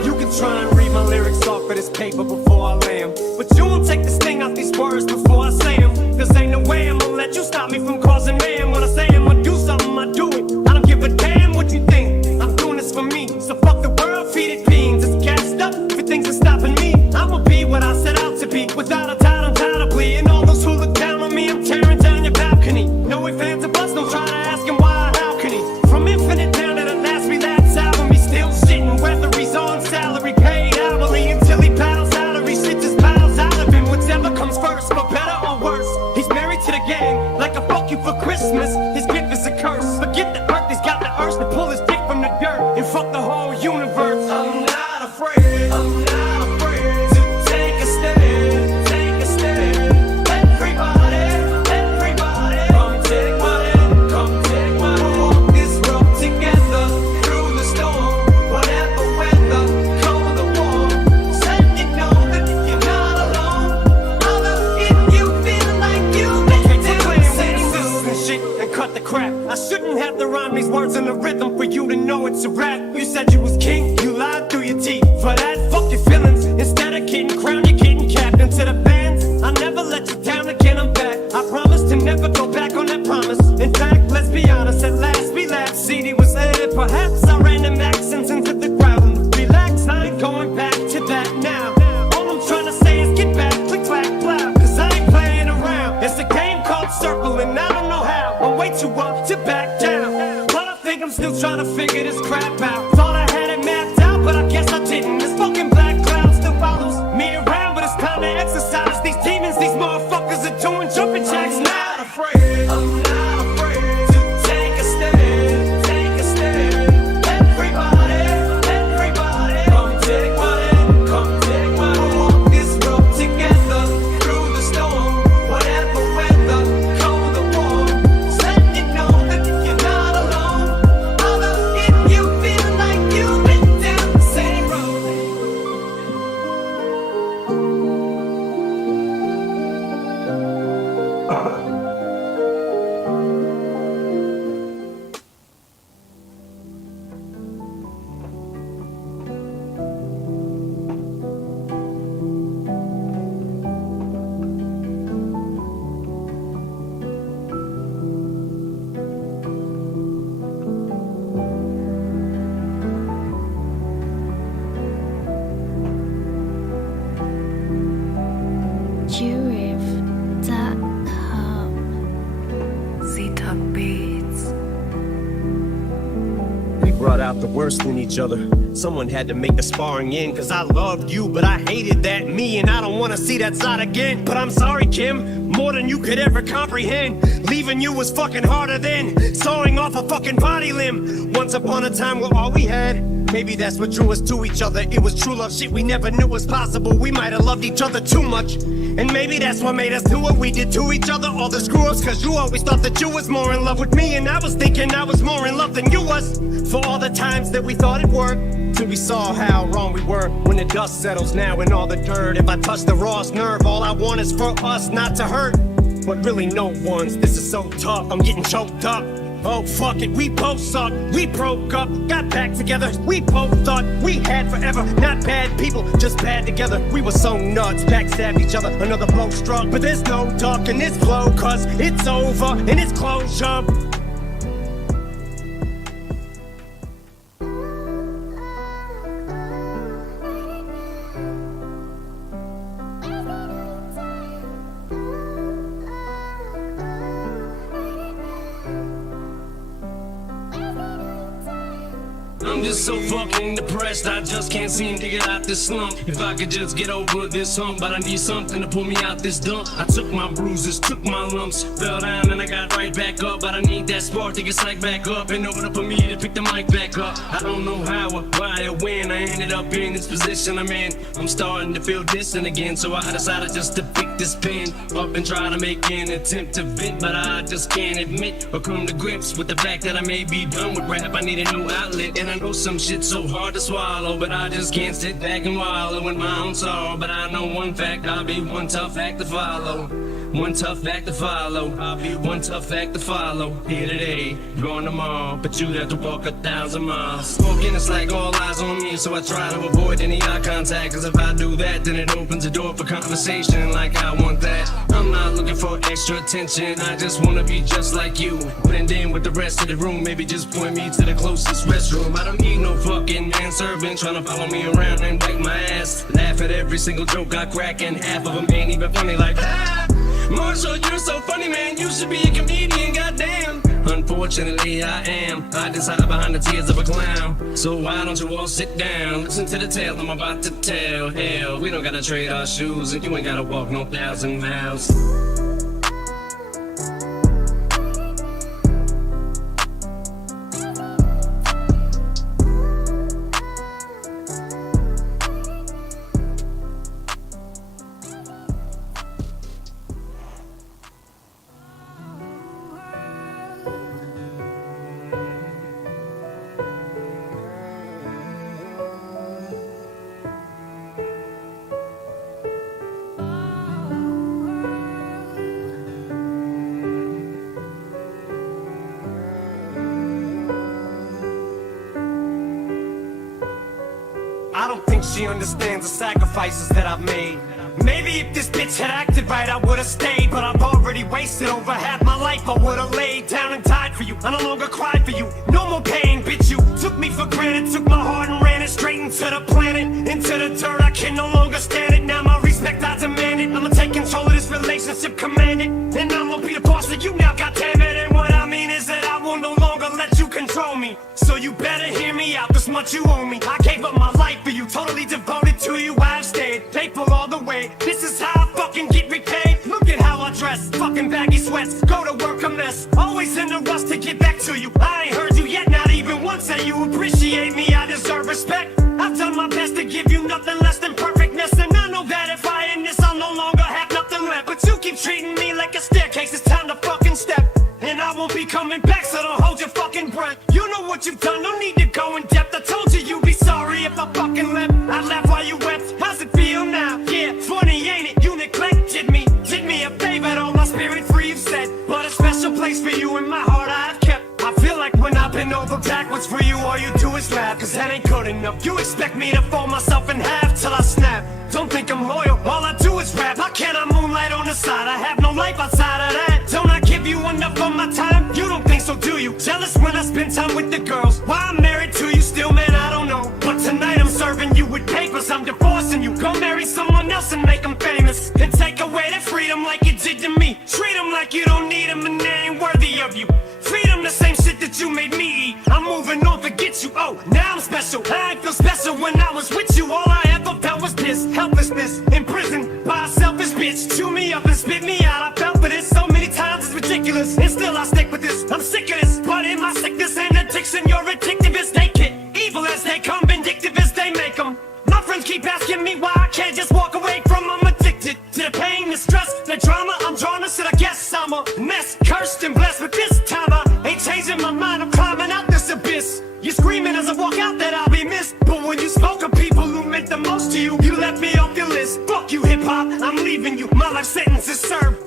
You can try and read my lyrics off of this paper before I lay 'em, but you won't take the sting out these words before I say 'em. Cause ain't no way I'm gonna let you stop me from causing man. When I say I'm gonna do something, I do it. I don't give a damn what you think. I'm doing this for me. So fuck the world, feed it beans. It's gassed up, everything's stopping me. I'ma be what I set out to be. Without a doubt, undoubtedly. And all those who look down on me, I'm tearing down your balcony. No ifs, ands, or buts, don't try to ask him why or how can he. From infinite down to the last relapse album, he's still shitting. Whether he's on salary, paid hourly, until he paddles out or he shit just piles out of him. Whatever comes first, for better or worse. He's married to the gang, like a fuck you for Christmas. His gift is a curse. Forget the earth, he's got the urge to pull his dick from the dirt and fuck the whole universe. I'm not afraid. I'm not afraid to take a stand. Take it's a rap. You said you was king, you lied through your teeth. For that, fuck your feelings. Instead of getting crowned, you're getting captain to the band. I never let you down again, I'm back. I promise to never go back on that promise. In fact, let's be honest, at last we laughed. CD was aired, perhaps I ran them accents into the ground. Relax, I ain't going back to that now. All I'm trying to say is get back, click, clack, clap. Cause I ain't playing around. It's a game called Circle, and I don't know how. I'm way too up to back down. But I think I'm still trying to figure this crap out. Thought I had it mapped out, but I guess I didn't. This fucking black cloud still follows me around, but it's time to exercise these demons. These motherfuckers are doing jumping jacks now. I'm not afraid to take a stand, take a stand. Everybody, come take my hand, come take my hand. We'll walk this road together through the storm, whatever weather, cold or warm. Just let you know that you're not alone. Although if you feel like you've been down the same road. Jurif.com. Z-Talk Beats. We brought out the worst in each other. Someone had to make the sparring end. Cause I loved you, but I hated that me. And I don't wanna see that side again. But I'm sorry, Kim, more than you could ever comprehend. Leaving you was fucking harder than sawing off a fucking body limb. Once upon a time were all we had. Maybe that's what drew us to each other. It was true love, shit we never knew was possible. We might have loved each other too much. And maybe that's what made us do what we did to each other. All the screw ups, cause you always thought that you was more in love with me. And I was thinking I was more in love than you was. For all the times that we thought it worked, till we saw how wrong we were. When the dust settles now in all the dirt, if I touch the rawest nerve, all I want is for us not to hurt. But really no one's, this is so tough, I'm getting choked up. Oh fuck it, we both suck, we broke up, got back together. We both thought we had forever, not bad people, just bad together. We were so nuts, backstabbed each other, another blow struck. But there's no talk in this flow, cause it's over and it's closure. I'm just so fucking depressed, I just can't seem to get out this slump. If I could just get over this hump, but I need something to pull me out this dump. I took my bruises, took my lumps, fell down and I got right back up. But I need that spark to get psyched back up in order for me to pick the mic back up. I don't know how or why or when I ended up in this position I'm in. I'm starting to feel distant again, so I decided just to pick this pen up and try to make an attempt to vent. But I just can't admit or come to grips with the fact that I may be done with rap. I need a new outlet, and I know some shit's so hard to swallow, but I just can't sit back and wallow in my own sorrow. But I know one fact, I'll be one tough act to follow. One tough act to follow. I'll be one tough act to follow. Here today, gone tomorrow, but you'd have to walk 1,000 miles. Smoking, it's like all eyes on me, so I try to avoid any eye contact. Cause if I do that, then it opens the door for conversation like I want that. I'm not looking for extra attention, I just wanna be just like you. Blend in with the rest of the room, maybe just point me to the closest restroom. I don't need no fucking manservant trying to follow me around and bite my ass. Laugh at every single joke I crack, and half of them ain't even funny like ah! Marshall, you're so funny, man. You should be a comedian, goddamn. Unfortunately, I am. I just hide behind the tears of a clown. So why don't you all sit down? Listen to the tale I'm about to tell. Hell, we don't gotta trade our shoes, and you ain't gotta walk no 1,000 miles. don't think she understands the sacrifices that I've made. Maybe if this bitch had acted right, I would've stayed. But I've already wasted over half my life. I would've laid down and died for you. I no longer cry for you. No more pain, bitch. You took me for granted, took my heart and ran it straight into the planet, into the dirt. I can no longer stand it. Now my respect, I demand it. I'ma take control of this relationship, command it. And I'm gonna be the boss of you now, goddammit. And what I mean is that I will no longer let you control me. So you better hear me out, this much you owe me. I gave up my life for you, totally devoted to you. I've stayed faithful all the way. This is how I fucking get repaid. Look at how I dress, fucking baggy sweats. Go to work a mess, always in a rush to get back to you. I ain't heard you yet, not even once say you appreciate me. I deserve respect. I've done my best to give you nothing less than perfectness. And I know that if I end this, I'll no longer have nothing left. But you keep treating me like a staircase, it's time to fucking step. And I won't be coming back, so don't hold your fucking breath. You know what you've done, no need to go in depth. I told you you'd be sorry if I fucking left. I laughed while you wept, how's it feel now? Yeah, funny ain't it, you neglected me. Did me a favor, all my spirit free, you've said. But a special place for you in my heart I've kept. I feel like when I bend over backwards for you, all you do is laugh. Cause that ain't good enough. You expect me to fold myself in half till I snap. Don't think I'm loyal, all I do is rap. How can I moonlight on the side? I have no life outside of that. Don't I give you enough of my time? You don't think so, do you? Jealous when I spend time with the girls. Why I'm married to you still, man, I don't know. But tonight I'm serving you with papers, I'm divorcing you. Go marry someone else and make them famous. And take away their freedom like you did to me. Treat them like you don't need them and they ain't worthy of you. Feed them the same shit that you made me eat. I'm moving on, forget you. Oh, now I'm special. I ain't feel special when I was with you. All I ever felt was this helplessness, imprisoned by a selfish bitch. Chew me up and spit me out. I felt for this so many times, it's ridiculous. And still I stick with this. I'm sick of this. But in my sickness and addiction, you're addictive as they get. Evil as they come, vindictive as they make them. My friends keep asking me why I can't just walk away from them. I'm addicted to the pain, the stress, the drama. I'm drawn to shit, I guess I'm a mess. Cursed and blessed, but this time I ain't changing my mind. I'm climbing out this abyss. You're screaming as I walk out that I'll be missed. But when you spoke of people who meant the most to you, you left me off your list. Fuck you, hip-hop, I'm leaving you. My life sentence is served.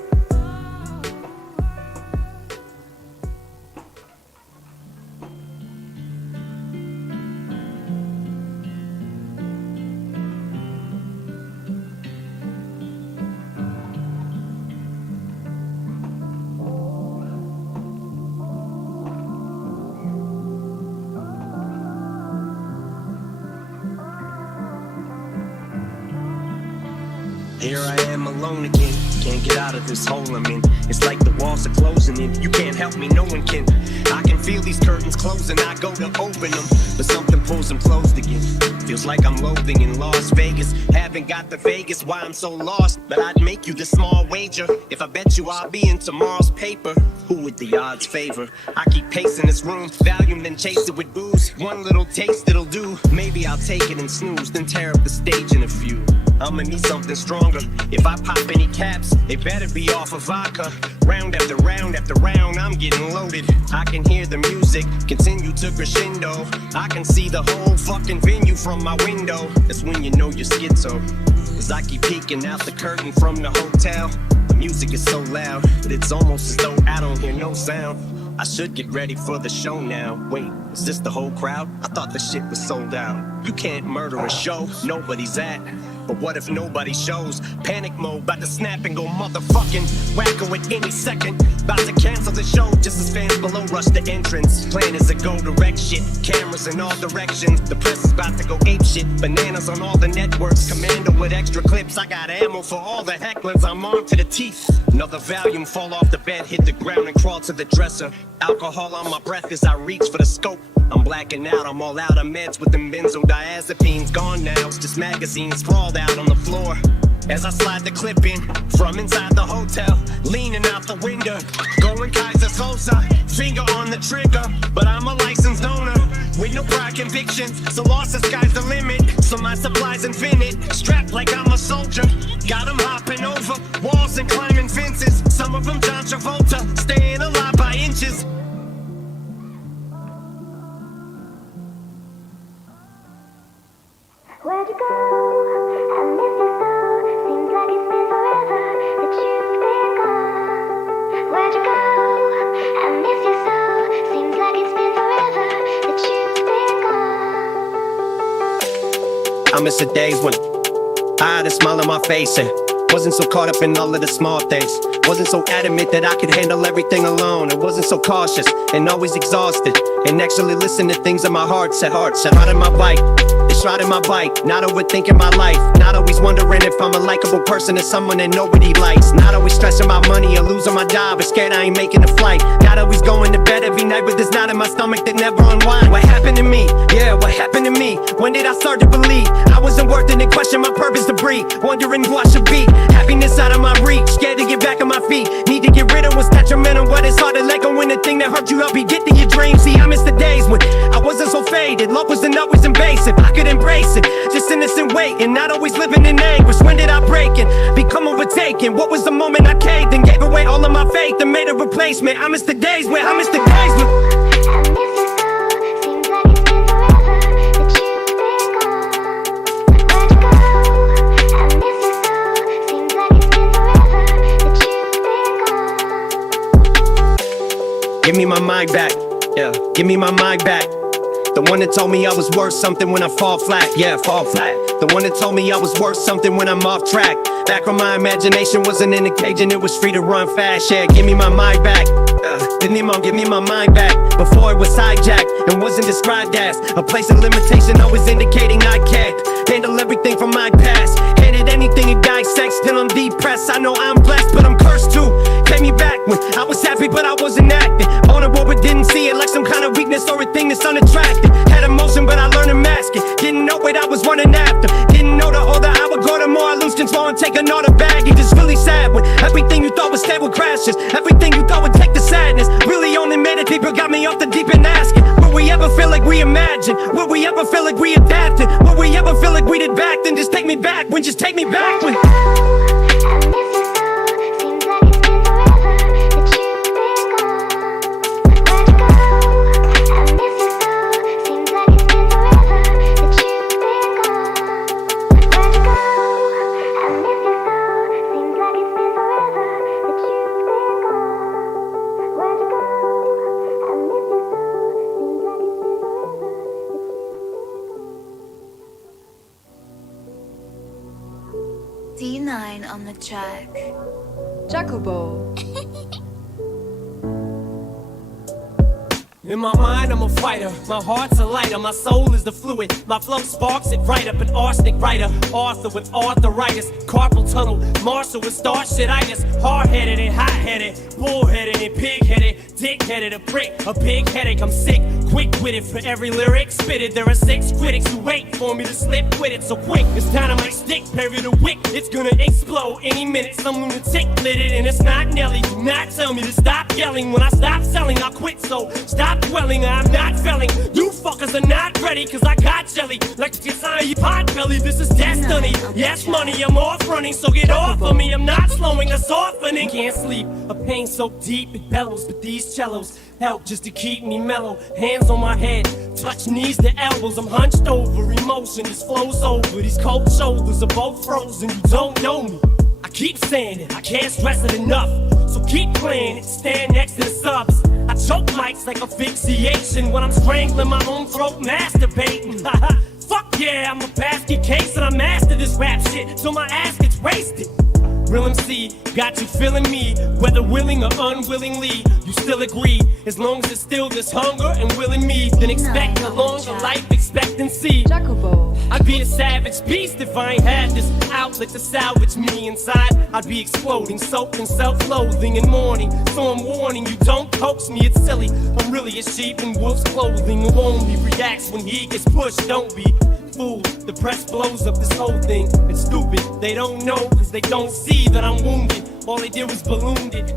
Here I am alone again, can't get out of this hole I'm in. It's like the walls are closing in, you can't help me, no one can. I can feel these curtains closing, I go to open them, but something pulls them closed again. Feels like I'm loathing in Las Vegas, haven't got the Vegas, why I'm so lost. But I'd make you this small wager, if I bet you I'll be in tomorrow's paper. Who would the odds favor? I keep pacing this room, Valium then chase it with booze. One little taste it'll do, maybe I'll take it and snooze, then tear up the stage in a few. I'ma need something stronger. If I pop any caps, they better be off of vodka. Round after round after round, I'm getting loaded. I can hear the music continue to crescendo. I can see the whole fucking venue from my window. That's when you know you're schizo. As I keep peeking out the curtain from the hotel. The music is so loud that it's almost as though I don't hear no sound. I should get ready for the show now. Wait, is this the whole crowd? I thought the shit was sold out. You can't murder a show nobody's at. But what if nobody shows? Panic mode, about to snap and go motherfucking wacko at any second. About to cancel the show just as fans below rush the entrance. Plan is to go direct shit, cameras in all directions. The press is about to go ape shit, bananas on all the networks. Commando with extra clips, I got ammo for all the hecklers. I'm armed to the teeth. Another Valium fall off the bed, hit the ground and crawl to the dresser. Alcohol on my breath as I reach for the scope. I'm blacking out, I'm all out of meds with them benzodiazepines. Gone now, it's just magazines sprawled out on the floor. As I slide the clip in from inside the hotel, leaning out the window, going Kaiser Sosa, finger on the trigger. But I'm a licensed owner with no prior convictions, so lost the sky's the limit. So my supply's infinite, strapped like I'm a soldier. Got 'em hopping over walls and climbing fences. Some of them John Travolta, staying alive by inches. Where'd you go? I miss you so. Seems like it's been forever that you've been gone. Where'd you go? I miss you so. Seems like it's been forever that you've been gone. I miss the days when I had a smile on my face and wasn't so caught up in all of the small things. Wasn't so adamant that I could handle everything alone. I wasn't so cautious and always exhausted, and actually listen to things in my heart said riding my bike. It's riding my bike, not overthinking my life. Not always wondering if I'm a likable person or someone that nobody likes. Not always stressing about money or losing my job or scared I ain't making a flight. Not always going to bed every night with this knot in my stomach that never unwind. What happened to me? Yeah, what happened to me? When did I start to believe I wasn't worth it and question my purpose to breathe? Wondering who I should be. Happiness out of my reach, scared to get back on my feet. Need to get rid of what's detrimental, but it's hard to let go when the thing that hurt you help you get to your dreams. See, I miss the days when I wasn't so faded. Love wasn't always invasive. I could embrace it, just innocent waiting, not always living in anguish. When did I break and become overtaken? What was the moment I caved and gave away all of my faith and made a replacement? I miss the days when, I miss the days when give me my mind back, yeah, give me my mind back. The one that told me I was worth something when I fall flat, yeah, fall flat. The one that told me I was worth something when I'm off track. Back when my imagination wasn't in a cage and it was free to run fast, yeah, give me my mind back. Give me my mind back. Before it was hijacked and wasn't described as a place of limitation, always indicating I can't handle everything from my past. Hated anything it dissects till I'm depressed. I know I'm blessed, but I'm cursed too. Take me back when I was happy, but I wasn't acting. Vulnerable, but didn't see it like some kind of weakness or a thing that's unattractive. Had emotion, but I learned to mask it. Didn't know what I was running after. Didn't know the older I would go, the more I lose control and take another baggage. It's really sad when everything you thought was stable crashes. Everything you thought would take the sadness really only made it deeper. Got me off the deep end asking, will we ever feel like we imagined? Will we ever feel like we adapted? Will we ever feel like we did back then? Just take me back when, just take me back when. D9 on the track. Jacobo. In my mind, I'm a fighter. My heart's a lighter. My soul is the fluid. My flow sparks it right up. An arsenic writer. Arthur with arthritis. Carpal tunnel. Marshall with starshititis. Hard-headed and hot-headed. Bull-headed and pig-headed. Dick-headed, a prick. A big headache. I'm sick. Quick-witted. For every lyric spitted, there are 6 critics who wait for me to slip with it. So quick, it's dynamite stick. Parry the wick. It's gonna explode any minute. Some lunatic lit it, and it's not Nelly. Do not tell me to stop yelling. When I stop selling, I'll quit. So stop dwelling, I'm not felling. You fuckers are not ready, cause I got jelly. Like the design you pot belly, this is destiny. Yes, money, I'm off running, so get off of me. I'm not slowing, a softening. Can't sleep, a pain so deep it bellows. But these cellos help just to keep me mellow. Hands on my head, touch knees to elbows. I'm hunched over, emotion just flows over. These cold shoulders are both frozen, you don't know me. I keep saying it, I can't stress it enough. So keep playing it, stand next to the subs. I choke mics like asphyxiation when I'm strangling my own throat, masturbating. Fuck yeah, I'm a basket case and I mastered this rap shit, so my ass gets wasted. Real MC, got you feeling me, whether willing or unwillingly. You still agree, as long as it's still this hunger and will in me, then expect a longer life expectancy. Jacobo. I'd be a savage beast if I ain't had this outlet to salvage me inside. I'd be exploding, soaked in self-loathing and mourning. So I'm warning you, don't coax me, it's silly. I'm really a sheep in wolf's clothing who only reacts when he gets pushed. Don't be fooled, the press blows up this whole thing. It's stupid, they don't know cause they don't see that I'm wounded. All they did was ballooned it.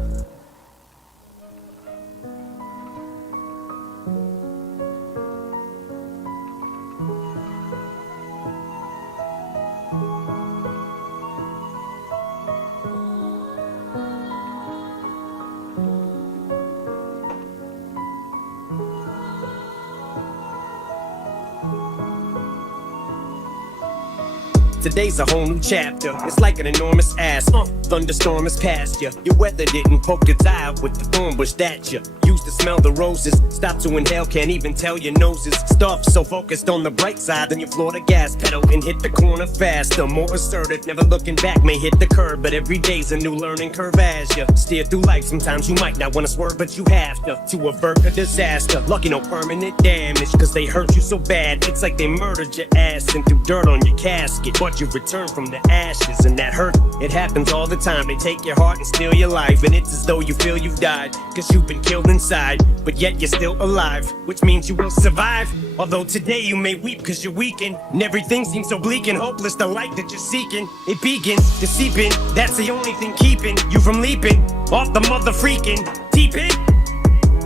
Today's a whole new chapter. It's like an enormous ass. Thunderstorm has passed you. Your weather didn't poke its eye out with the thorn bush that you used to smell the roses. Stop to inhale, can't even tell your noses. Stuff so focused on the bright side, then you floor the gas pedal and hit the corner faster. More assertive, never looking back, may hit the curb, but every day's a new learning curve as you steer through life. Sometimes you might not wanna swerve, but you have to avert a disaster. Lucky no permanent damage, cause they hurt you so bad. It's like they murdered your ass and threw dirt on your casket. But you return from the ashes, and that hurt, it happens all the time. They take your heart and steal your life, and it's as though you feel you died, cause you've been killed inside, but yet you're still alive, which means you will survive. Although today you may weep cause you're weakened, and everything seems so bleak and hopeless. The light that you're seeking, it begins to seep in. That's the only thing keeping you from leaping off the mother freaking deep end.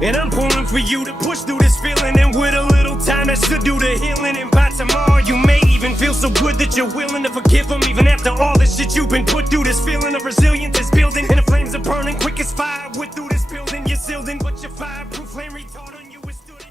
And I'm pulling for you to push through this feeling, and with a little time that should do the healing. And by tomorrow you may even feel so good that you're willing to forgive them, even after all this shit you've been put through. This feeling of resilience is building, and the flames are burning quick as fire. With through this building, you're sealed in, but your fireproof flame retard on you withstood it.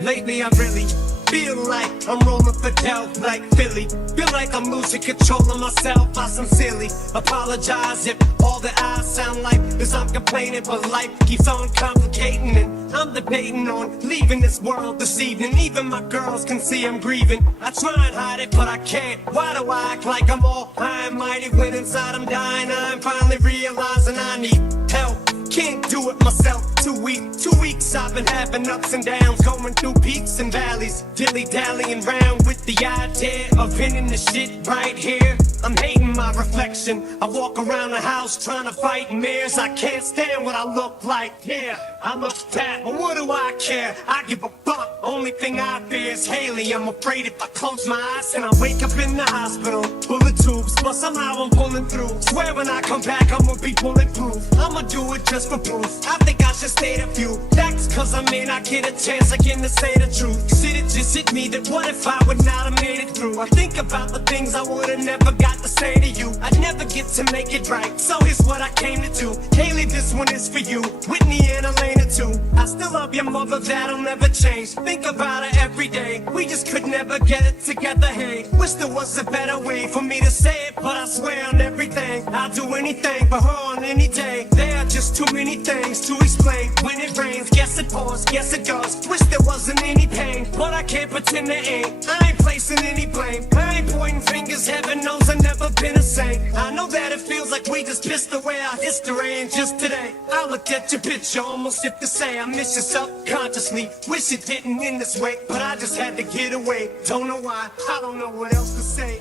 Lately I really feel like I'm rolling for Delph like Philly. Feel like I'm losing control of myself. I sincerely apologize if all that I sound like is I'm complaining, but life keeps on complicating, and I'm debating on leaving this world this evening. Even my girls can see I'm grieving. I try and hide it, but I can't. Why do I act like I'm all high and mighty when inside I'm dying? I'm finally realizing I need help. Can't do it myself, too weak. 2 weeks I've been having ups and downs, going through peaks and valleys, dilly-dallying round with the idea of ending the shit right here. I'm hating my reflection. I walk around the house trying to fight mirrors. I can't stand what I look like. Yeah, I look fat, but what do I care? I give a fuck. Only thing I fear is Haley. I'm afraid if I close my eyes and I wake up in the hospital full of tubes, but somehow I'm pulling through. Swear when I come back I'ma be bulletproof. I'ma do it just for proof. I think I should state a few facts, cause I may not get a chance again to say the truth. Shit, it just hit me that what if I would not have made it through? I think about the things I would've never got to say to you. I'd never get to make it right, so here's what I came to do. Haley, this one is for you. Whitney and Elena too. I still love your mother, that'll never change. Think about her every day. We just could never get it together, hey. Wish there was a better way for me to say it, but I swear on everything I'll do anything for her on any day. There are just too many things to explain. When it rains, guess it pours, guess it does. Wish there wasn't any pain, but I can't pretend there ain't. I ain't placing any blame. I ain't pointing fingers, heaven knows I've never been a saint. I know that it feels like we just pissed away our history, and just today I looked at your picture, almost if to say I miss you subconsciously. Wish it didn't end this way, but I just had to get away. Don't know why, I don't know what else to say.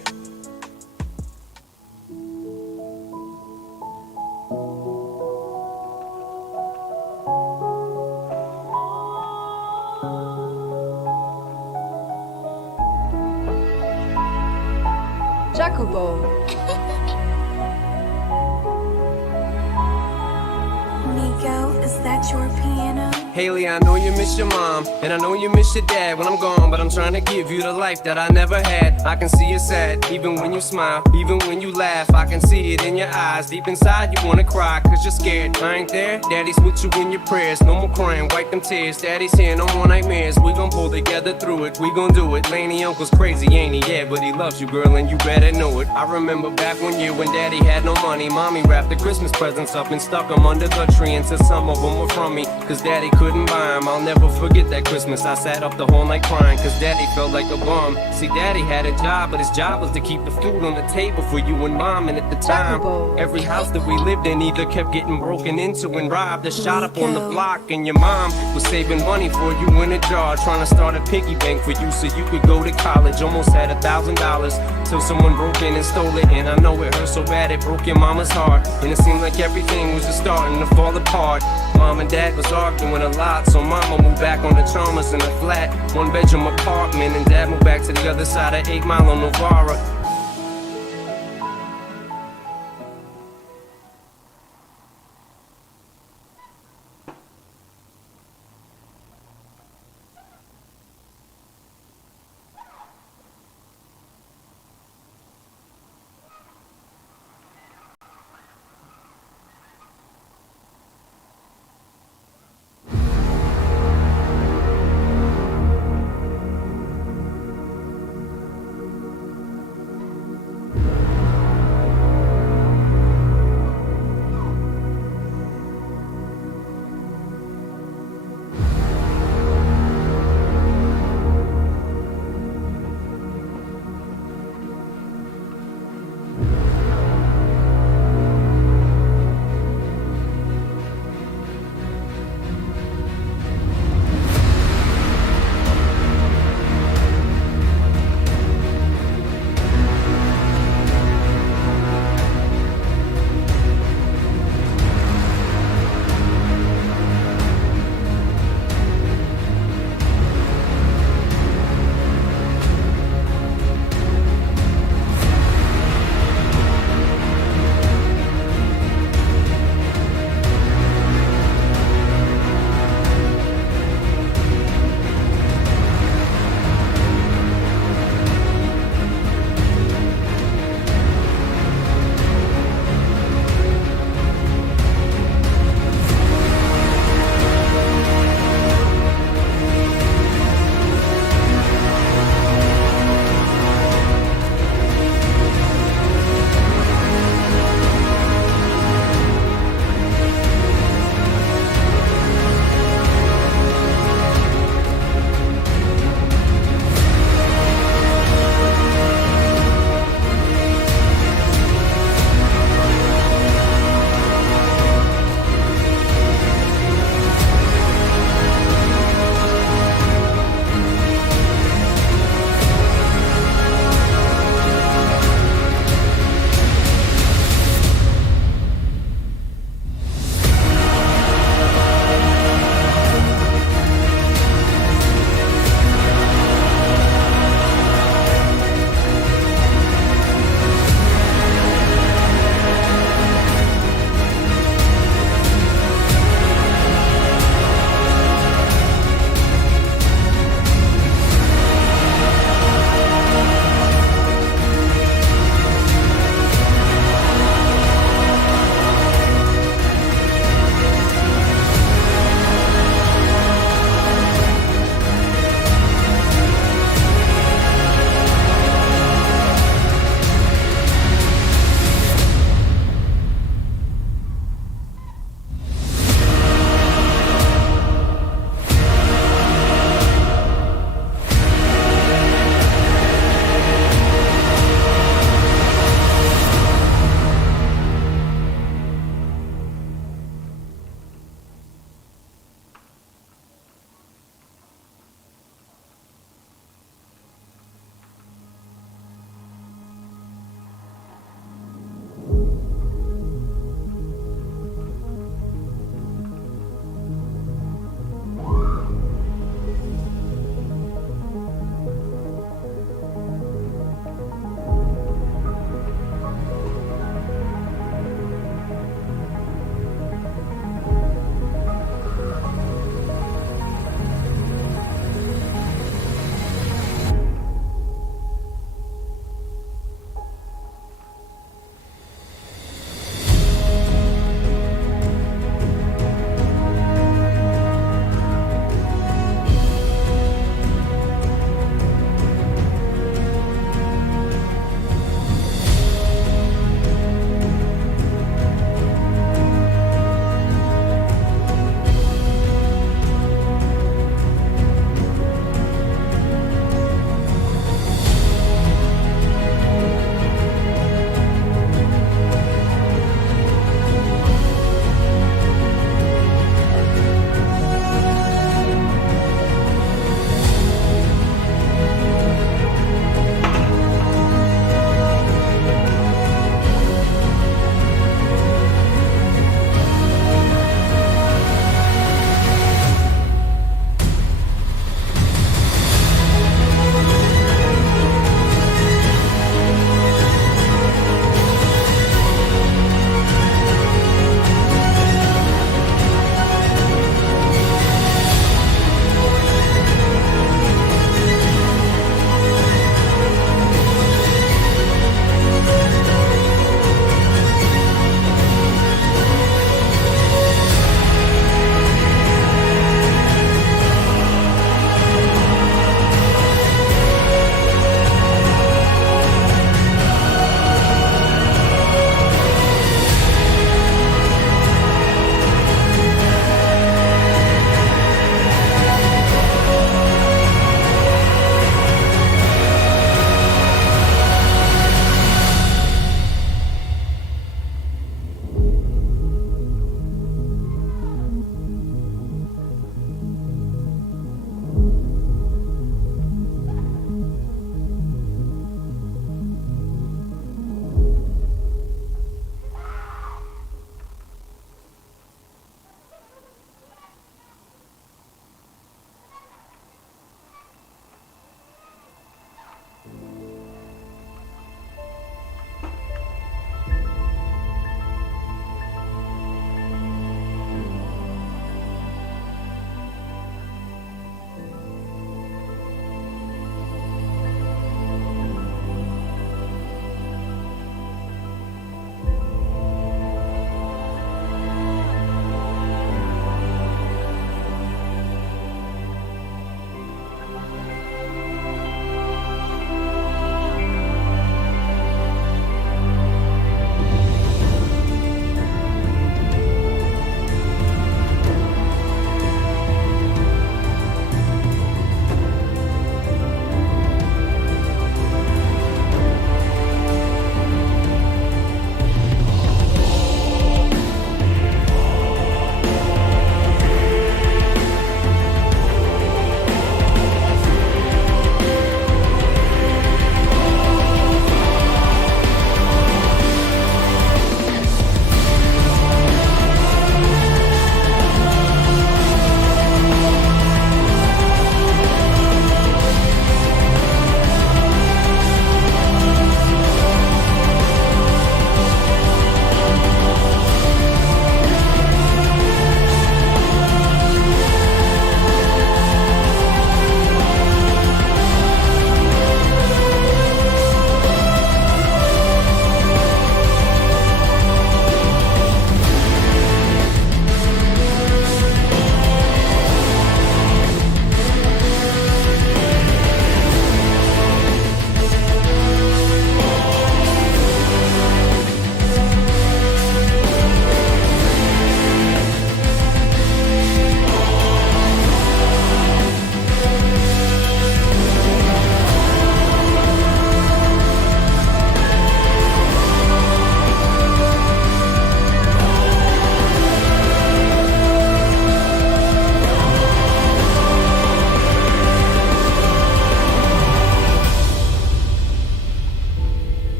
Jacobo. Nico, is that your piano? Haley, I know you miss your mom, and I know you miss your dad when I'm gone, but I'm trying to give you the life that I never had. I can see you sad, even when you smile, even when you laugh. I can see it in your eyes, deep inside you wanna cry, cause you're scared. I ain't there, daddy's with you in your prayers. No more crying, wipe them tears. Daddy's here, no more nightmares. We gon' pull together through it, we gon' do it. Laney uncle's crazy, ain't he? Yeah, but he loves you, girl, and you better know it. I remember back when daddy had no money, mommy wrapped the Christmas presents up and stuck them under the tree, and said some of them were from me, cause daddy couldn't buy them. I'll never forget that Christmas. I sat up the whole night crying, cause daddy felt like a bum. See, daddy had a job, but his job was to keep the food on the table for you and mom. And at the time, every house that we lived in either kept getting broken into and robbed or shot up on the block. And your mom was saving money for you in a jar, trying to start a piggy bank for you so you could go to college. Almost had $1,000 till someone broke in and stole it. And I know it hurt so bad it broke your mama's heart, and it seemed like everything was just starting to fall apart. Mom and dad was arguing a lot, so mama moved back on the Chalmers in a flat 1-bedroom apartment, and dad moved back to the other side of 8 Mile on Novara.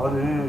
Stir.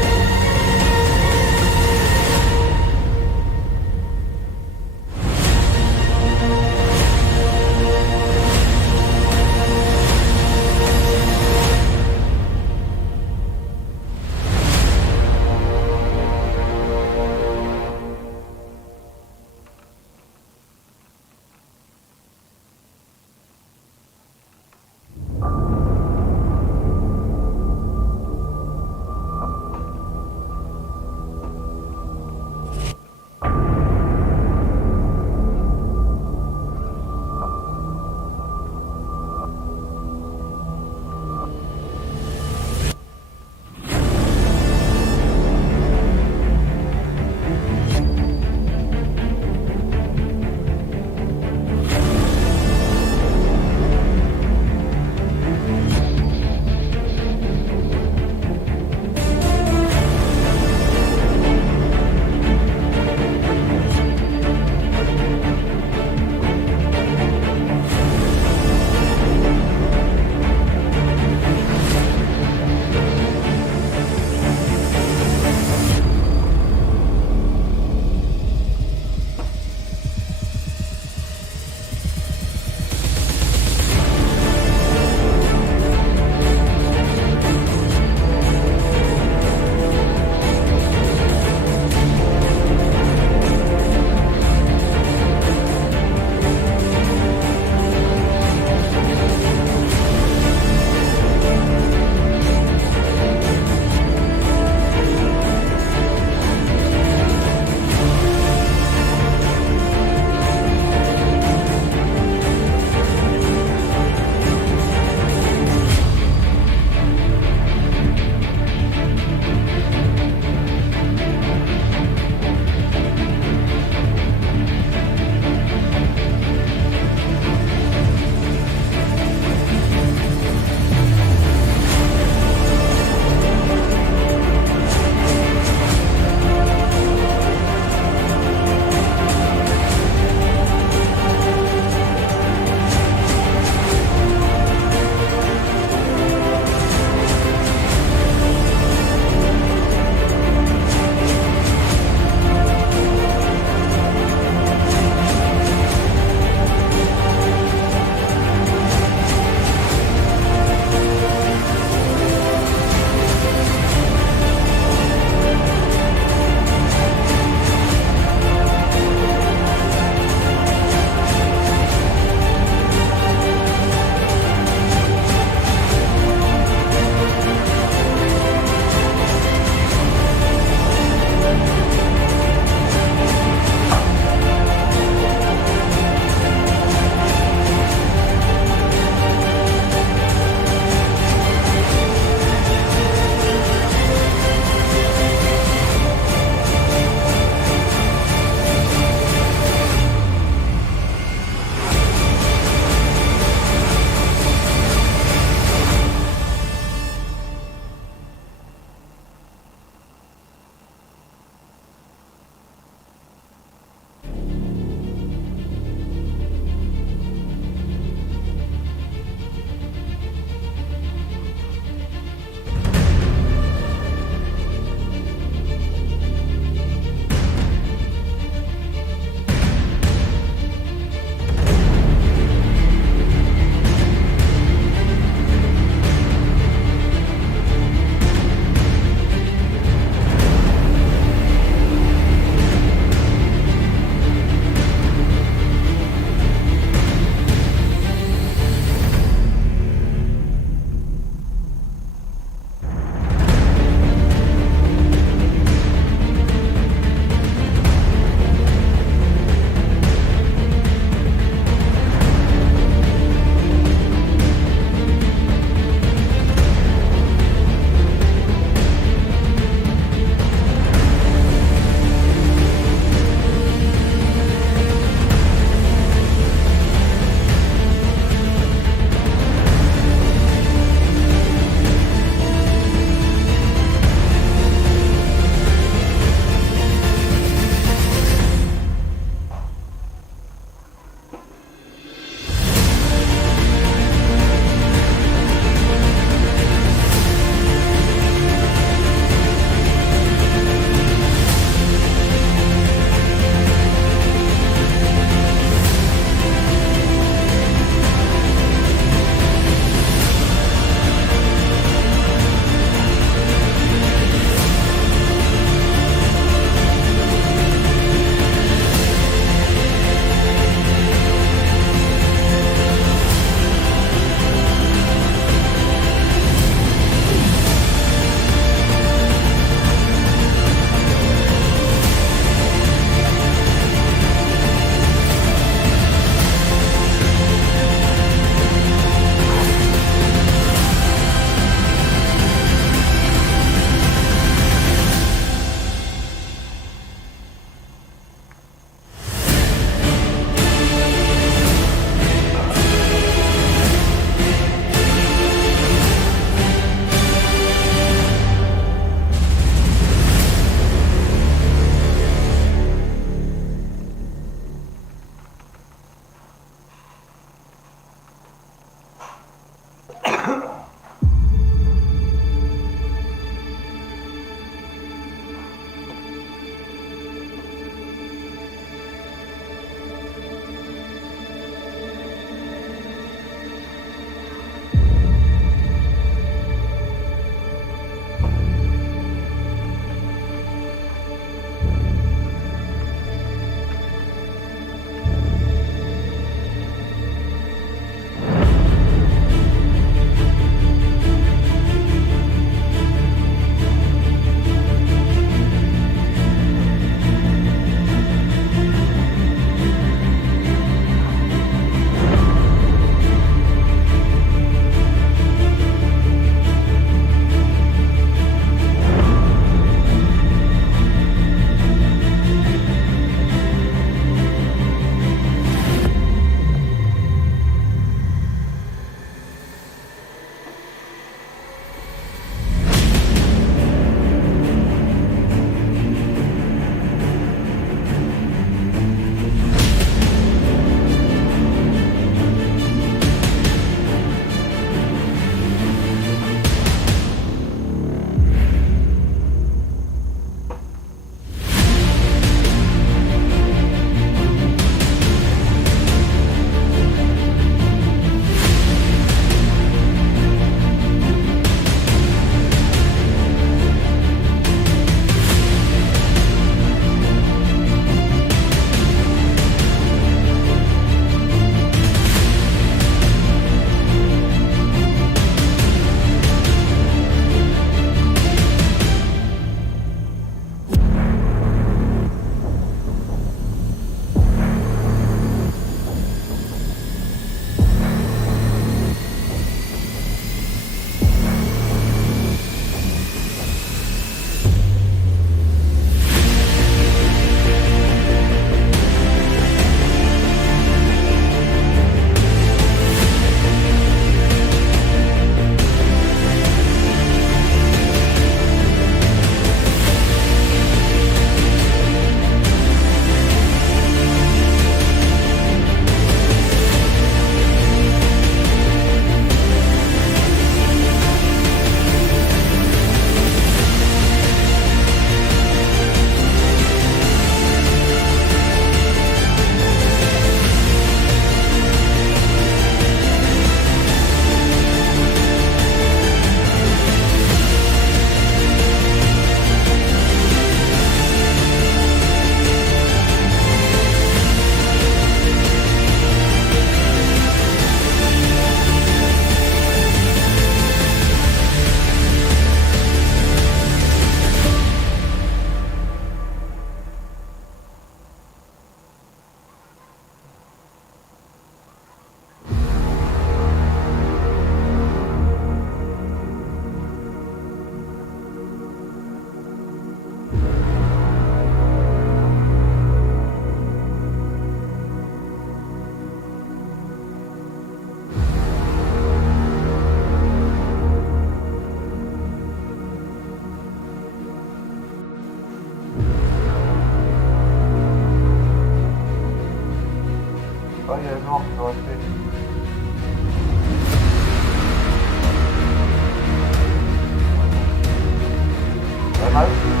Right, Mike?